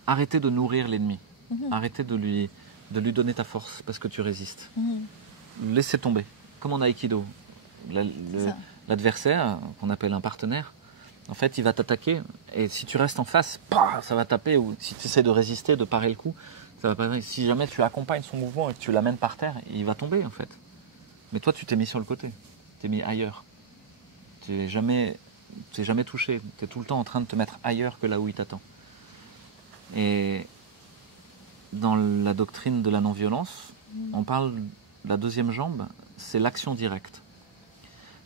arrêter de nourrir l'ennemi. Arrêter de lui donner ta force parce que tu résistes. Laissez tomber. Comme en aïkido. L'adversaire, qu'on appelle un partenaire, en fait, il va t'attaquer. Et si tu restes en face, ça va taper. Ou si tu essaies de résister, de parer le coup, ça va pas. Si jamais tu accompagnes son mouvement et que tu l'amènes par terre, il va tomber, en fait. Mais toi, tu t'es mis sur le côté. Tu t'es mis ailleurs. Tu n'es jamais touché. Tu es tout le temps en train de te mettre ailleurs que là où il t'attend. Et dans la doctrine de la non-violence, on parle de la deuxième jambe, c'est l'action directe.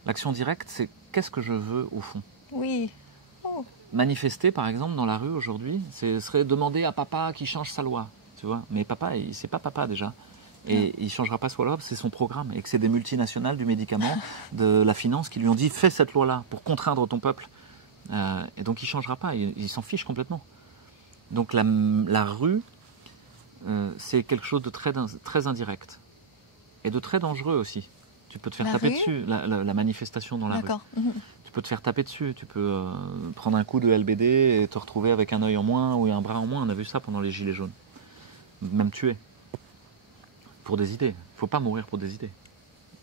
L'action directe, c'est qu'est-ce que je veux au fond. Oui. Oh. Manifester, par exemple, dans la rue aujourd'hui, ce serait demander à papa qu'il change sa loi. Tu vois. Mais papa, c'est pas papa déjà. Et il ne changera pas sa loi, c'est son programme. Et que c'est des multinationales du médicament, de la finance, qui lui ont dit fais cette loi-là pour contraindre ton peuple. Et donc il ne changera pas, il s'en fiche complètement. Donc la rue, c'est quelque chose de très indirect. Et de très dangereux aussi. Tu peux te faire taper dessus, la manifestation dans la rue. Tu peux te faire taper dessus, tu peux prendre un coup de LBD et te retrouver avec un œil en moins ou un bras en moins. On a vu ça pendant les Gilets jaunes. Même tué. Pour des idées. Il ne faut pas mourir pour des idées.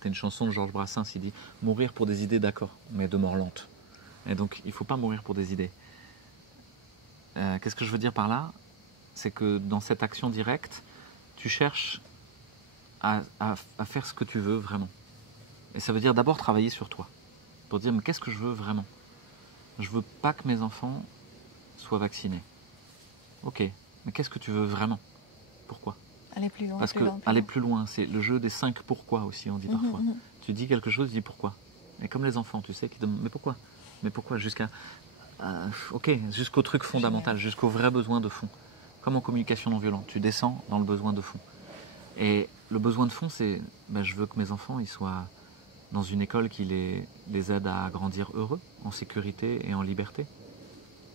Tu as une chanson de Georges Brassens, il dit « Mourir pour des idées, d'accord, mais de mort lente ». Et donc, il ne faut pas mourir pour des idées. Qu'est-ce que je veux dire par là? C'est que dans cette action directe, tu cherches à faire ce que tu veux vraiment. Et ça veut dire d'abord travailler sur toi. Pour dire, mais qu'est-ce que je veux vraiment? Je veux pas que mes enfants soient vaccinés. Ok, mais qu'est-ce que tu veux vraiment? Pourquoi? Aller plus loin. Parce que aller plus loin, c'est le jeu des 5 pourquoi aussi, on dit parfois. Tu dis quelque chose, tu dis pourquoi. Et comme les enfants, tu sais, qui demandent, mais pourquoi? Mais pourquoi? Jusqu'au truc fondamental, jusqu'au vrai besoin de fond. Comme en communication non violente, tu descends dans le besoin de fond. Et le besoin de fond, c'est, je veux que mes enfants ils soient dans une école qui les aide à grandir heureux, en sécurité et en liberté,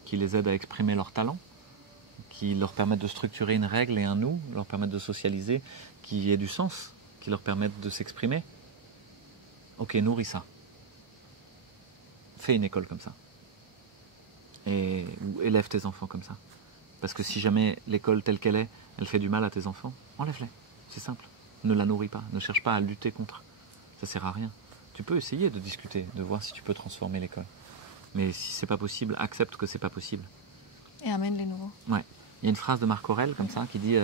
qui les aide à exprimer leurs talents, qui leur permettent de structurer une règle et un nous, leur permettent de socialiser, qui ait du sens, qui leur permettent de s'exprimer. Ok, nourris ça. Fais une école comme ça. Ou élève tes enfants comme ça. Parce que si jamais l'école telle qu'elle est, elle fait du mal à tes enfants, enlève-les. C'est simple. Ne la nourris pas. Ne cherche pas à lutter contre. Ça sert à rien. Tu peux essayer de discuter, de voir si tu peux transformer l'école. Mais si c'est pas possible, accepte que c'est pas possible. Et amène les nouveaux. Ouais. Il y a une phrase de Marc Aurèle comme ça qui dit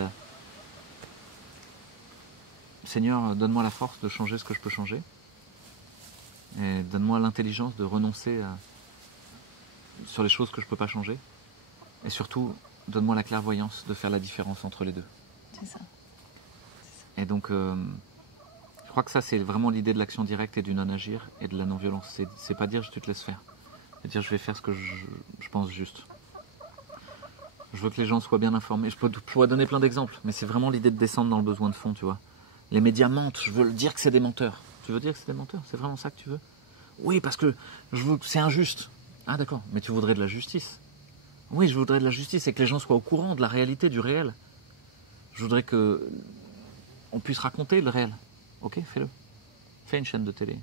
Seigneur, donne-moi la force de changer ce que je peux changer. Et donne-moi l'intelligence de renoncer sur les choses que je ne peux pas changer. Et surtout, donne-moi la clairvoyance de faire la différence entre les deux. C'est ça. Et donc, je crois que ça, c'est vraiment l'idée de l'action directe et du non-agir et de la non-violence. C'est pas dire tu te laisses faire. C'est dire je vais faire ce que je pense juste. Je veux que les gens soient bien informés. Je pourrais donner plein d'exemples, mais c'est vraiment l'idée de descendre dans le besoin de fond, tu vois. Les médias mentent, je veux dire que c'est des menteurs. Tu veux dire que c'est des menteurs? C'est vraiment ça que tu veux? Oui, parce que je veux que c'est injuste. Ah d'accord, mais tu voudrais de la justice. Oui, je voudrais de la justice et que les gens soient au courant de la réalité, du réel. Je voudrais que on puisse raconter le réel. Ok, fais-le. Fais une chaîne de télé,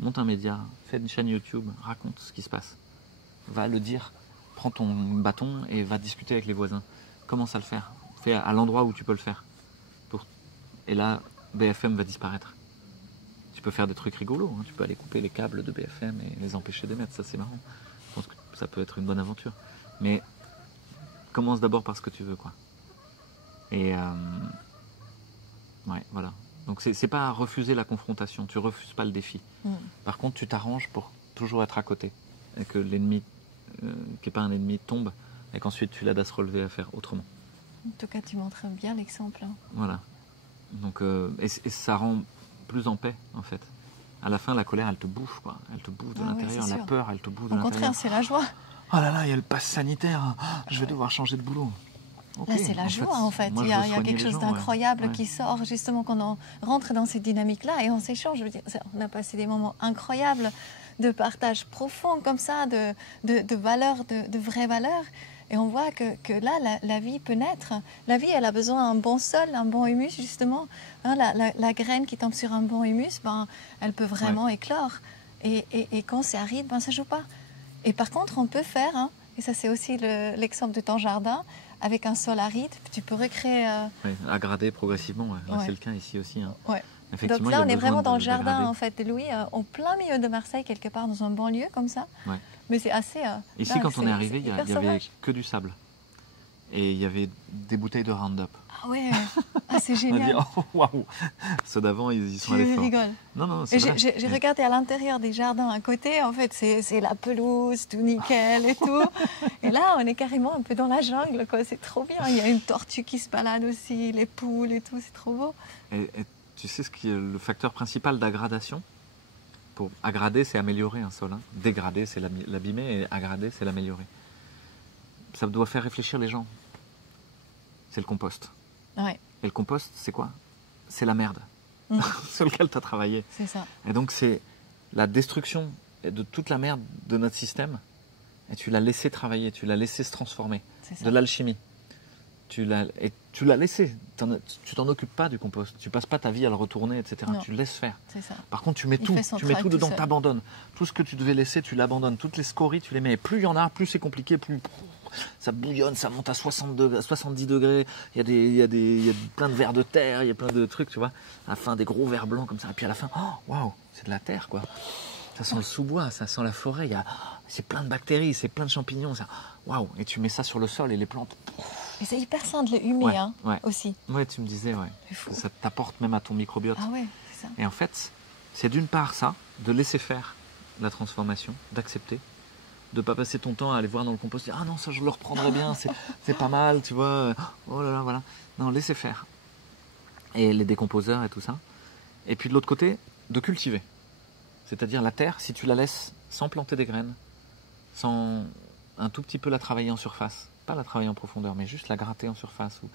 monte un média, fais une chaîne YouTube, raconte ce qui se passe. Va le dire. Prends ton bâton et va discuter avec les voisins. Commence à le faire. Fais à l'endroit où tu peux le faire. Et là, BFM va disparaître. Tu peux faire des trucs rigolos. Hein. Tu peux aller couper les câbles de BFM et les empêcher d'émettre. Ça, c'est marrant. Je pense que ça peut être une bonne aventure. Mais commence d'abord par ce que tu veux, quoi. Et ouais, voilà. Donc c'est pas refuser la confrontation. Tu refuses pas le défi. Par contre, tu t'arranges pour toujours être à côté et que l'ennemi qui n'est pas un ennemi tombe et qu'ensuite tu l'aides à se relever à faire autrement. En tout cas, tu montres bien l'exemple. Voilà. Donc, et ça rend plus en paix, en fait. À la fin, la colère, elle te bouffe, quoi. Elle te bouffe de l'intérieur. La peur, elle te bouffe de l'intérieur. Au contraire, c'est la joie. Oh là là, il y a le pass sanitaire. Je vais devoir changer de boulot. Okay. Là, c'est la joie, en fait. Il y a quelque chose d'incroyable qui sort, justement, quand on rentre dans cette dynamique-là et on s'échange. Je veux dire, on a passé des moments incroyables de partage profond, comme ça, de valeurs, de vraies valeurs. Et on voit que là, la vie peut naître. La vie, elle a besoin d'un bon sol, un bon humus, justement. Hein, la graine qui tombe sur un bon humus, elle peut vraiment éclore. Et quand c'est aride, ça ne joue pas. Et par contre, on peut faire Et ça, c'est aussi l'exemple de ton jardin. Avec un sol aride, tu peux recréer... aggrader progressivement, ouais. Là, Ouais. c'est le cas ici aussi. Hein. Ouais. Effectivement, Donc là, il y a on est besoin vraiment dans le d'aggrader. jardin en fait, de Louis, au plein milieu de Marseille, quelque part, dans un banlieue comme ça. Ouais. Mais c'est assez... Ici, dingue, quand on est arrivé, il y hyper avait sauvage. que du sable. Et il y avait des bouteilles de Roundup. Ah ouais, ah, c'est On a dit, génial. oh, waouh. Ceux d'avant, ils y sont allés Tu fort. rigoles. Non, non, Et c'est vrai. j'ai regardé à l'intérieur des jardins à côté, en fait, c'est la pelouse, tout nickel et tout. Et là, on est carrément un peu dans la jungle, quoi. C'est trop bien. Il y a une tortue qui se balade aussi, les poules et tout, c'est trop beau. Et tu sais ce qui est le facteur principal d'aggradation? Pour aggrader, c'est améliorer un sol. Hein. Dégrader, c'est l'abîmer, et aggrader, c'est l'améliorer. Ça doit faire réfléchir les gens. C'est le compost. Ouais, Et le compost, c'est quoi? C'est la merde sur lequel tu as travaillé. c'est ça. Et donc, c'est la destruction de toute la merde de notre système. Et tu l'as laissé travailler, tu l'as laissé se transformer. C'est ça. De l'alchimie. Tu l'as laissé. Tu t'en occupes pas du compost. Tu passes pas ta vie à le retourner, etc. Non. Tu le laisses faire. C'est ça. Par contre, tu mets Il tout. fait son Tu mets travail tout tout dedans, seul. t'abandonnes. Tout ce que tu devais laisser, tu l'abandonnes. Toutes les scories, tu les mets. Plus il y en a, plus c'est compliqué, plus ça bouillonne, ça monte à 70 degrés. Il y a plein de vers de terre, il y a plein de trucs, tu vois. À la fin, des gros vers blancs comme ça. Et puis à la fin, oh, waouh, c'est de la terre, quoi. Ça sent le sous-bois, ça sent la forêt. C'est plein de bactéries, c'est plein de champignons. Waouh. Et tu mets ça sur le sol et les plantes. Et c'est hyper sain de le humer, Ouais, hein, ouais. aussi. Ouais, tu me disais, ouais. C'est fou. Ça t'apporte même à ton microbiote. Ah ouais, c'est ça. Et en fait, c'est d'une part ça, de laisser faire la transformation, d'accepter, de ne pas passer ton temps à aller voir dans le compost, dire, ah non, ça je le reprendrai bien, c'est pas mal, tu vois, oh là là, voilà. Non, laisser faire. Et les décomposeurs et tout ça. Et puis de l'autre côté, de cultiver. C'est-à-dire la terre, si tu la laisses sans planter des graines, sans un tout petit peu la travailler en surface, pas la travailler en profondeur, mais juste la gratter en surface, ou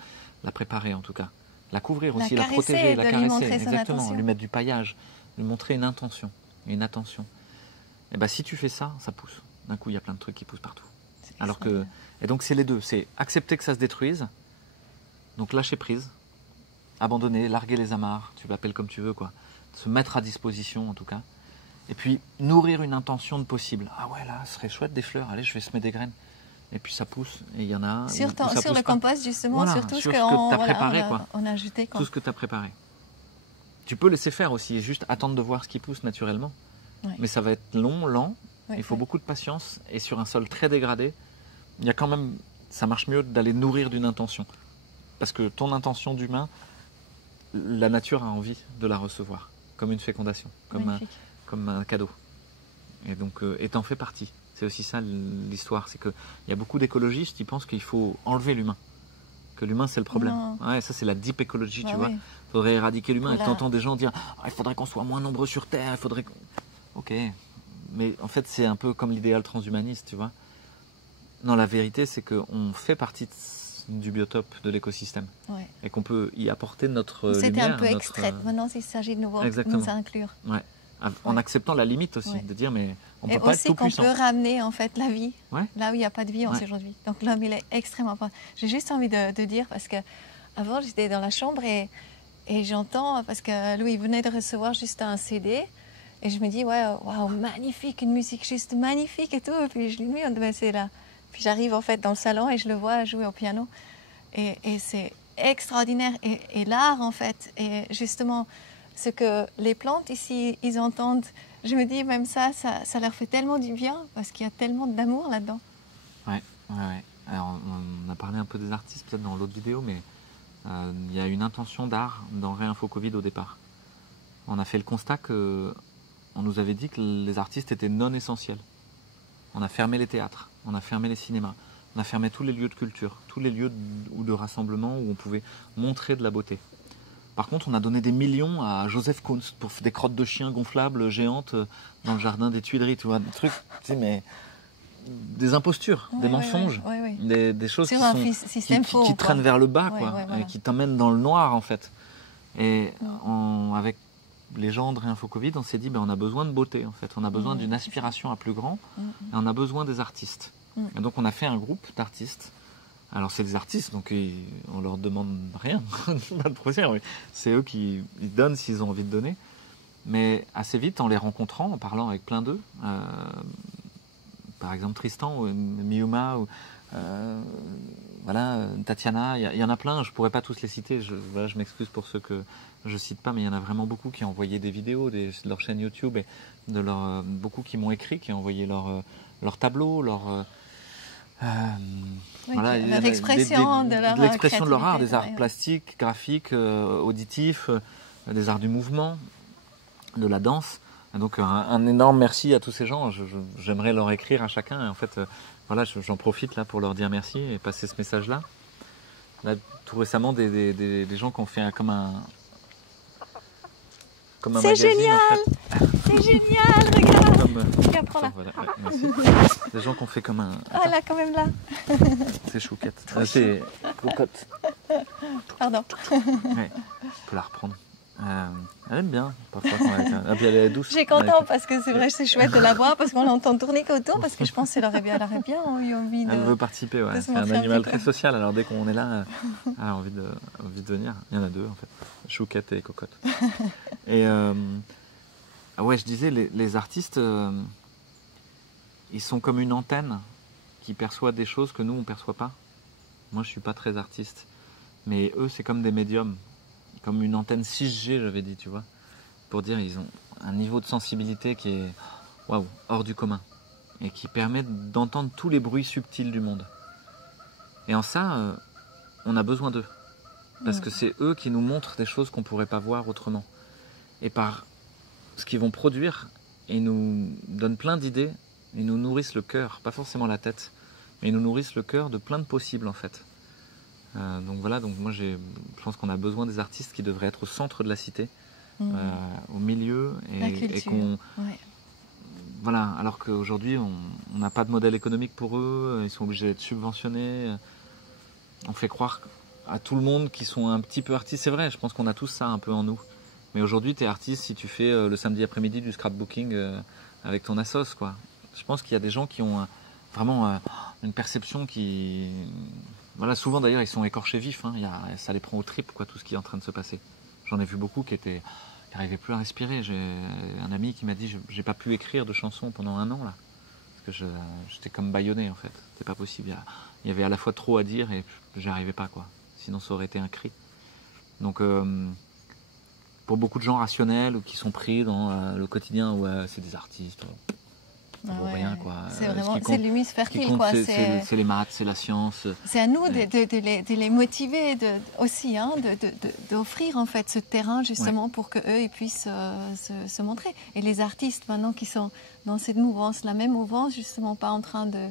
la préparer en tout cas. La couvrir aussi, la caresser, protéger, de la lui montrer caresser, son exactement, attention. lui mettre du paillage, lui montrer une intention, une attention. Et ben si tu fais ça, ça pousse. D'un coup, il y a plein de trucs qui poussent partout. C'est Alors que, extraordinaire. et donc c'est les deux, c'est accepter que ça se détruise, donc lâcher prise, abandonner, larguer les amarres, tu l'appelles comme tu veux, quoi, se mettre à disposition en tout cas, et puis nourrir une intention de possible. Ah ouais, là, ce serait chouette des fleurs, allez, je vais semer des graines. Et puis ça pousse, et il y en a. Sur, ou ça sur pousse le pas. compost, justement, Voilà, sur tout sur ce ce qu'on que t'as préparé, quoi. on a ajouté. Quoi. Tout ce que tu as préparé. Tu peux laisser faire aussi, et juste attendre de voir ce qui pousse naturellement. Ouais. Mais ça va être long, lent, Ouais, il faut ouais. beaucoup de patience, et sur un sol très dégradé, il y a quand même, ça marche mieux d'aller nourrir d'une intention. Parce que ton intention d'humain, la nature a envie de la recevoir, comme une fécondation, Magnifique. comme un cadeau. Et donc, et t'en fais partie. C'est aussi ça l'histoire, c'est qu'il y a beaucoup d'écologistes qui pensent qu'il faut enlever l'humain. Que l'humain c'est le problème. Non. Ouais, ça c'est la deep écologie, Ah tu vois. oui. Il faudrait éradiquer l'humain. Et Voilà. t'entends des gens dire il faudrait qu'on soit moins nombreux sur Terre, il faudrait. Ok, mais en fait c'est un peu comme l'idéal transhumaniste, tu vois. Non, la vérité c'est qu'on fait partie du biotope de l'écosystème Ouais. et qu'on peut y apporter notre C'était lumière. un peu notre- extrait. Maintenant, il s'agit de Exactement. nous inclure. Ouais. En Ouais. acceptant la limite aussi, Ouais. de dire mais on Et peut pas être aussi tout qu'on puissant. peut ramener en fait la vie Ouais. là où il n'y a pas de vie Ouais. aujourd'hui. Donc l'homme, il est extrêmement important. J'ai juste envie de dire, parce que avant j'étais dans la chambre et j'entends, parce que Louis venait de recevoir juste un CD, et je me dis, ouais, waouh, magnifique, une musique juste magnifique et tout. Et puis je lui dis, mais c'est là. Puis j'arrive en fait dans le salon et je le vois jouer au piano. Et c'est extraordinaire. Et l'art en fait, et justement, ce que les plantes ici, ils entendent, je me dis, même ça leur fait tellement du bien, parce qu'il y a tellement d'amour là-dedans. Ouais. Alors, on a parlé un peu des artistes peut-être dans l'autre vidéo, mais il y a une intention d'art dans Réinfo Covid au départ. On a fait le constat que on nous avait dit que les artistes étaient non essentiels. On a fermé les théâtres, on a fermé les cinémas, on a fermé tous les lieux de culture, tous les lieux de rassemblement où on pouvait montrer de la beauté. Par contre, on a donné des millions à Joseph Koons pour des crottes de chiens gonflables géantes dans le jardin des Tuileries, tu vois, des trucs, tu sais, mais des impostures, des mensonges, Ouais. des choses Sur qui, un sont, système qui faux, quoi. traînent vers le bas, Ouais, quoi, ouais, voilà. et qui t'emmènent dans le noir, en fait. Et avec les gens de Réinfo Covid, on s'est dit, on a besoin de beauté, en fait. On a besoin d'une aspiration à plus grand, et on a besoin des artistes. Et donc, on a fait un groupe d'artistes. Alors, c'est des artistes, donc on leur demande rien, pas de procédure. C'est eux qui ils donnent s'ils ont envie de donner. Mais assez vite, en les rencontrant, en parlant avec plein d'eux, par exemple Tristan ou Miyuma ou voilà, Tatiana, il y en a plein, je ne pourrais pas tous les citer, voilà, je m'excuse pour ceux que je ne cite pas, mais il y en a vraiment beaucoup qui ont envoyé des vidéos de leur chaîne YouTube et beaucoup qui m'ont écrit, qui ont envoyé leur tableau, voilà, leur expression de leur art, des arts plastiques, graphiques, auditifs, des arts du mouvement, de la danse. Et donc un énorme merci à tous ces gens. J'aimerais leur écrire à chacun. Et en fait, voilà, j'en profite là pour leur dire merci et passer ce message-là. Là, tout récemment, des gens qui ont fait comme un c'est génial, en fait. C'est génial, regarde. Prends-la. Voilà, ouais, merci. Des gens qui ont fait comme un... Attends. Ah là, quand même là. C'est chouquette. C'est cocotte. Pardon. Ouais, je peux la reprendre. Elle aime bien, parfois quand elle est douce. Je suis contente parce que c'est vrai que c'est chouette de la voir, parce qu'on l'entend tourner qu'autour, parce que je pense qu'elle aurait bien eu envie de... Elle veut participer, ouais. C'est un animal très social, alors dès qu'on est là, elle a envie de venir. Il y en a deux en fait, Chouquette et Cocotte. Et ouais, je disais, les artistes, ils sont comme une antenne qui perçoit des choses que nous, on ne perçoit pas. Moi, je ne suis pas très artiste, mais eux, c'est comme des médiums. Comme une antenne 6G, j'avais dit, tu vois, pour dire ils ont un niveau de sensibilité qui est waouh, hors du commun et qui permet d'entendre tous les bruits subtils du monde. Et en ça, on a besoin d'eux parce que c'est eux qui nous montrent des choses qu'on ne pourrait pas voir autrement. Et par ce qu'ils vont produire, ils nous donnent plein d'idées, ils nous nourrissent le cœur, pas forcément la tête, mais ils nous nourrissent le cœur de plein de possibles en fait. Donc voilà, donc moi je pense qu'on a besoin des artistes qui devraient être au centre de la cité, au milieu, et qu'on... Ouais. Voilà, alors qu'aujourd'hui on n'a pas de modèle économique pour eux, ils sont obligés d'être subventionnés, on fait croire à tout le monde qu'ils sont un petit peu artistes, c'est vrai, je pense qu'on a tous ça un peu en nous. Mais aujourd'hui tu es artiste si tu fais le samedi après-midi du scrapbooking avec ton assos, quoi. Je pense qu'il y a des gens qui ont vraiment une perception qui... Voilà, souvent d'ailleurs ils sont écorchés vifs, hein. Ça les prend aux tripes, quoi, tout ce qui est en train de se passer. J'en ai vu beaucoup qui n'arrivaient plus à respirer. J'ai un ami qui m'a dit j'ai pas pu écrire de chansons pendant 1 an là, parce que j'étais comme bâillonné en fait. C'était pas possible. Il y avait à la fois trop à dire et j'arrivais pas, quoi. Sinon ça aurait été un cri. Donc pour beaucoup de gens rationnels ou qui sont pris dans le quotidien où c'est des artistes. Ça vaut rien, quoi. C'est vraiment, c'est l'humus fertile, quoi. C'est les maths, c'est la science. C'est à nous de les motiver aussi, hein, d'offrir en fait ce terrain justement pour qu'eux ils puissent se montrer. Et les artistes maintenant qui sont dans cette mouvance, la même mouvance justement, pas en train de...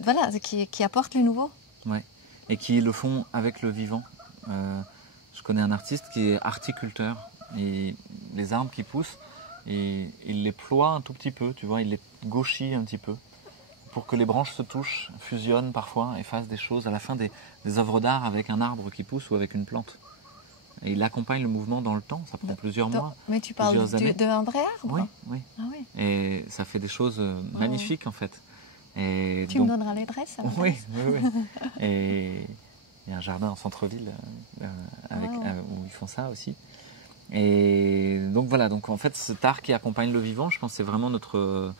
Voilà, qui apportent le nouveau. Ouais. Et qui le font avec le vivant. Je connais un artiste qui est horticulteur. Et les arbres qui poussent, et il les ploie un tout petit peu, tu vois, il les gauchit un petit peu pour que les branches se touchent, fusionnent parfois et fassent des choses à la fin des œuvres d'art avec un arbre qui pousse ou avec une plante. Et il accompagne le mouvement dans le temps, ça prend plusieurs mois. Mais tu parles d'un vrai arbre ? Oui, oui. Ah oui. Et ça fait des choses magnifiques en fait. Et tu me donneras l'adresse ? Oui, oui, oui. Et il y a un jardin en centre-ville où ils font ça aussi. Et donc voilà, donc en fait cet art qui accompagne le vivant, je pense que c'est vraiment notre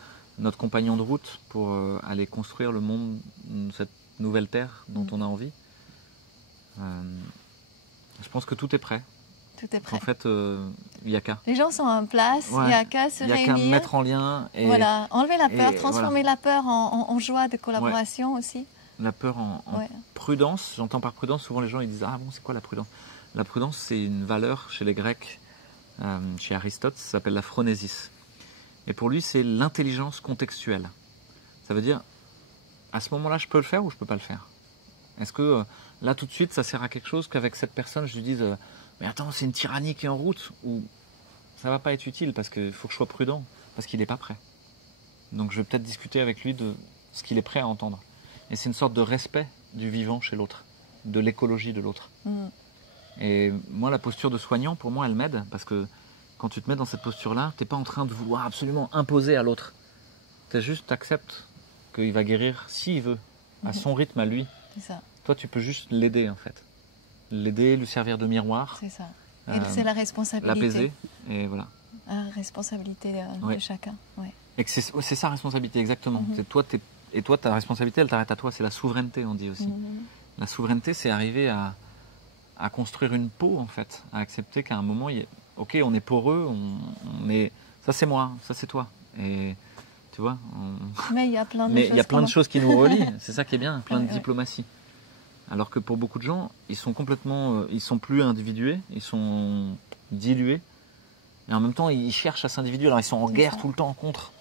compagnon de route pour aller construire le monde, cette nouvelle terre dont on a envie. Je pense que tout est prêt. Tout est prêt. En fait, il n'y a qu'à. Les gens sont en place, il n'y a qu'à se réunir. Il n'y a qu'à mettre en lien. Et, voilà, enlever la peur, transformer la peur en joie de collaboration aussi. La peur en prudence. J'entends par prudence, souvent les gens ils disent « Ah bon, c'est quoi la prudence ?» La prudence, c'est une valeur chez les Grecs, chez Aristote, ça s'appelle la phronésis. Et pour lui, c'est l'intelligence contextuelle. Ça veut dire, à ce moment-là, je peux le faire ou je ne peux pas le faire? Est-ce que là, tout de suite, ça sert à quelque chose qu'avec cette personne, je lui dise « Mais attends, c'est une tyrannie qui est en route » ou ça ne va pas être utile parce qu'il faut que je sois prudent, parce qu'il n'est pas prêt. Donc je vais peut-être discuter avec lui de ce qu'il est prêt à entendre. Et c'est une sorte de respect du vivant chez l'autre, de l'écologie de l'autre. Et moi, la posture de soignant, pour moi, elle m'aide parce que quand tu te mets dans cette posture-là, tu n'es pas en train de vouloir absolument imposer à l'autre. Tu juste acceptes qu'il va guérir s'il veut, à son rythme, à lui. C'est ça. Toi, tu peux juste l'aider, en fait. L'aider, lui servir de miroir. C'est ça. Et c'est la responsabilité. L'apaiser, et voilà. La responsabilité de chacun, ouais. Et que c'est sa responsabilité, exactement. Et toi, ta responsabilité, elle t'arrête à toi. C'est la souveraineté, on dit aussi. La souveraineté, c'est arriver à construire une peau, en fait. À accepter qu'à un moment, ok, on est poreux, ça c'est moi, ça c'est toi. Et tu vois, mais il y a plein de choses qui nous relient. C'est ça qui est bien, plein de diplomatie. Alors que pour beaucoup de gens, ils sont ils sont plus individués, ils sont dilués. Et en même temps, ils cherchent à s'individuer. Alors ils sont en guerre tout le temps contre.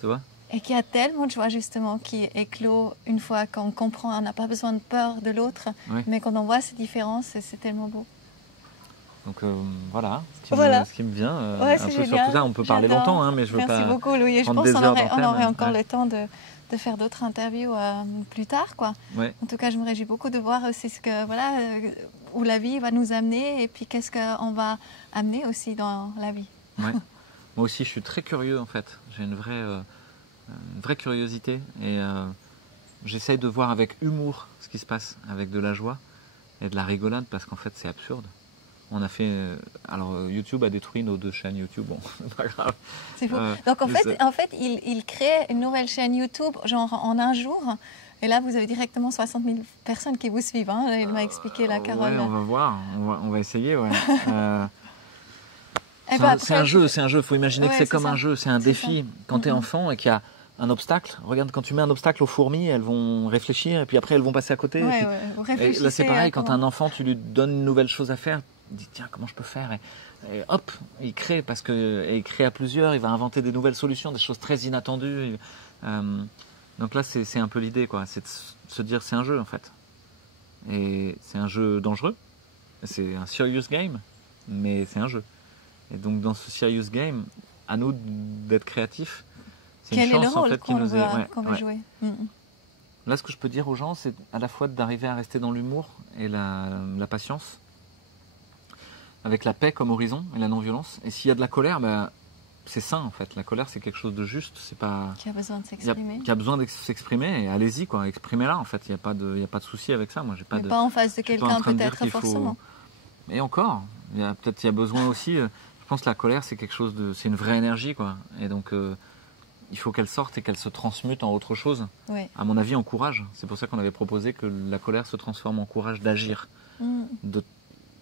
Tu vois ? Et qu'il y a tellement de joie justement qui éclot une fois qu'on comprend, on n'a pas besoin de peur de l'autre, mais quand on voit ces différences, c'est tellement beau. Donc voilà, ce qui me vient un peu sur tout ça. On peut parler longtemps, hein, mais je veux Merci pas. Merci beaucoup, Louis. Je pense qu'on aurait encore le temps de faire d'autres interviews plus tard, quoi. Ouais. En tout cas, je me réjouis beaucoup de voir aussi où la vie va nous amener et puis qu'est-ce qu'on va amener aussi dans la vie. Ouais. Moi aussi, je suis très curieux en fait. J'ai une vraie curiosité et j'essaye de voir avec humour ce qui se passe, avec de la joie et de la rigolade parce qu'en fait, c'est absurde. On a fait. Alors, YouTube a détruit nos 2 chaînes YouTube. Bon, c'est pas grave. C'est fou. Donc, en fait, il crée une nouvelle chaîne YouTube, genre en un jour. Et là, vous avez directement 60 000 personnes qui vous suivent. Hein. Il m'a expliqué, la Carole. Ouais, on va voir. On va essayer, ouais. C'est un jeu. Il faut imaginer que c'est comme un jeu. C'est un défi. Quand tu es enfant et qu'il y a un obstacle, regarde, quand tu mets un obstacle aux fourmis, elles vont réfléchir et puis après, elles vont passer à côté. Et là, c'est pareil. Quand tu as un enfant, tu lui donnes une nouvelle chose à faire. Il dit tiens, comment je peux faire et hop, il crée il crée à plusieurs, il va inventer des nouvelles solutions, des choses très inattendues. Donc là, c'est un peu l'idée, quoi. C'est de se dire c'est un jeu en fait. Et c'est un jeu dangereux. C'est un serious game, mais c'est un jeu. Et donc dans ce serious game, à nous d'être créatifs. Quel est le rôle qu'on veut jouer. Là, ce que je peux dire aux gens, c'est à la fois d'arriver à rester dans l'humour et la patience. Avec la paix comme horizon et la non-violence. Et s'il y a de la colère, c'est sain en fait. La colère, c'est quelque chose de juste. C'est pas. Qui a besoin de s'exprimer. Qui a besoin de s'exprimer. Et allez-y, quoi. Exprimez-la en fait. Il n'y a pas de souci avec ça. Moi, j'ai pas. Pas en face de quelqu'un peut-être forcément. Et encore, il y a besoin aussi. Je pense que la colère, c'est quelque chose de. C'est une vraie énergie, quoi. Et donc, il faut qu'elle sorte et qu'elle se transmute en autre chose. Oui. À mon avis, en courage. C'est pour ça qu'on avait proposé que la colère se transforme en courage d'agir,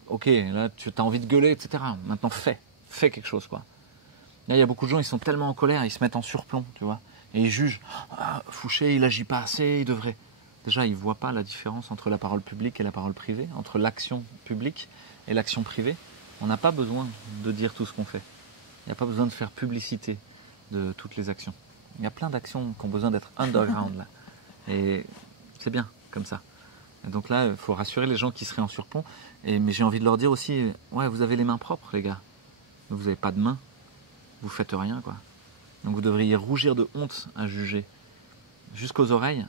ok, là tu as envie de gueuler, etc. Maintenant fais quelque chose, quoi. Là il y a beaucoup de gens, ils sont tellement en colère, ils se mettent en surplomb, tu vois, et ils jugent. Fouché, il agit pas assez, il devrait. Déjà, ils voient pas la différence entre la parole publique et la parole privée, entre l'action publique et l'action privée. On n'a pas besoin de dire tout ce qu'on fait. Il n'y a pas besoin de faire publicité de toutes les actions. Il y a plein d'actions qui ont besoin d'être underground là, et c'est bien comme ça. Et donc là, il faut rassurer les gens qui seraient en surplomb. Mais j'ai envie de leur dire aussi, ouais, vous avez les mains propres, les gars. Vous n'avez pas de mains. Vous faites rien, quoi. Donc vous devriez rougir de honte à juger. Jusqu'aux oreilles,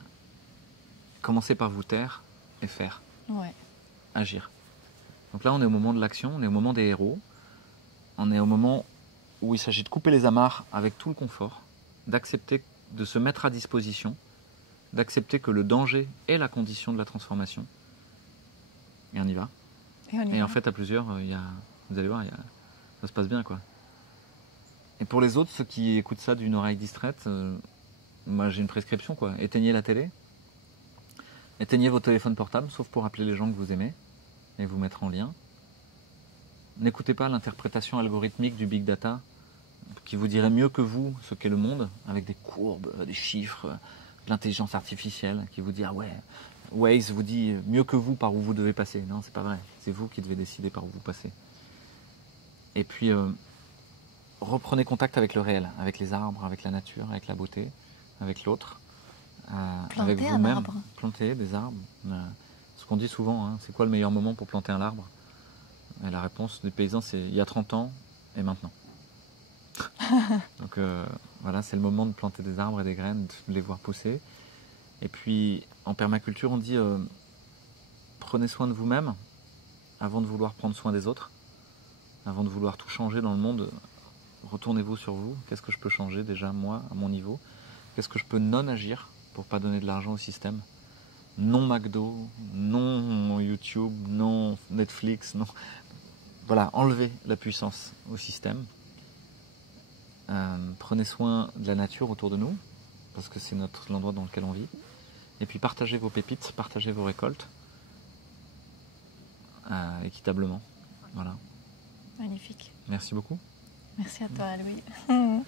commencez par vous taire et faire. Ouais. Agir. Donc là, on est au moment de l'action, on est au moment des héros. On est au moment où il s'agit de couper les amarres avec tout le confort, d'accepter de se mettre à disposition, d'accepter que le danger est la condition de la transformation. Et on y va. Et en fait, à plusieurs, vous allez voir, ça se passe bien, quoi. Et pour les autres, ceux qui écoutent ça d'une oreille distraite, moi j'ai une prescription, quoi. Éteignez la télé, éteignez vos téléphones portables, sauf pour appeler les gens que vous aimez et vous mettre en lien. N'écoutez pas l'interprétation algorithmique du big data qui vous dirait mieux que vous ce qu'est le monde, avec des courbes, des chiffres, de l'intelligence artificielle, qui vous dit ah ouais, Waze vous dit mieux que vous par où vous devez passer. Non, c'est pas vrai. C'est vous qui devez décider par où vous passez. Et puis, reprenez contact avec le réel, avec les arbres, avec la nature, avec la beauté, avec l'autre, avec vous-même. Plantez des arbres. Ce qu'on dit souvent, hein, c'est quoi le meilleur moment pour planter un arbre? Et la réponse des paysans, c'est il y a 30 ans et maintenant. Donc voilà, c'est le moment de planter des arbres et des graines, de les voir pousser. Et puis, en permaculture, on dit prenez soin de vous-même avant de vouloir prendre soin des autres. Avant de vouloir tout changer dans le monde, retournez-vous sur vous. Qu'est-ce que je peux changer déjà, moi, à mon niveau? Qu'est-ce que je peux non agir pour ne pas donner de l'argent au système? Non McDo, non YouTube, non Netflix, non... Voilà, enlevez la puissance au système. Prenez soin de la nature autour de nous, parce que c'est l'endroit dans lequel on vit. Et puis partagez vos pépites, partagez vos récoltes équitablement. Voilà. Magnifique. Merci beaucoup. Merci à toi, Louis.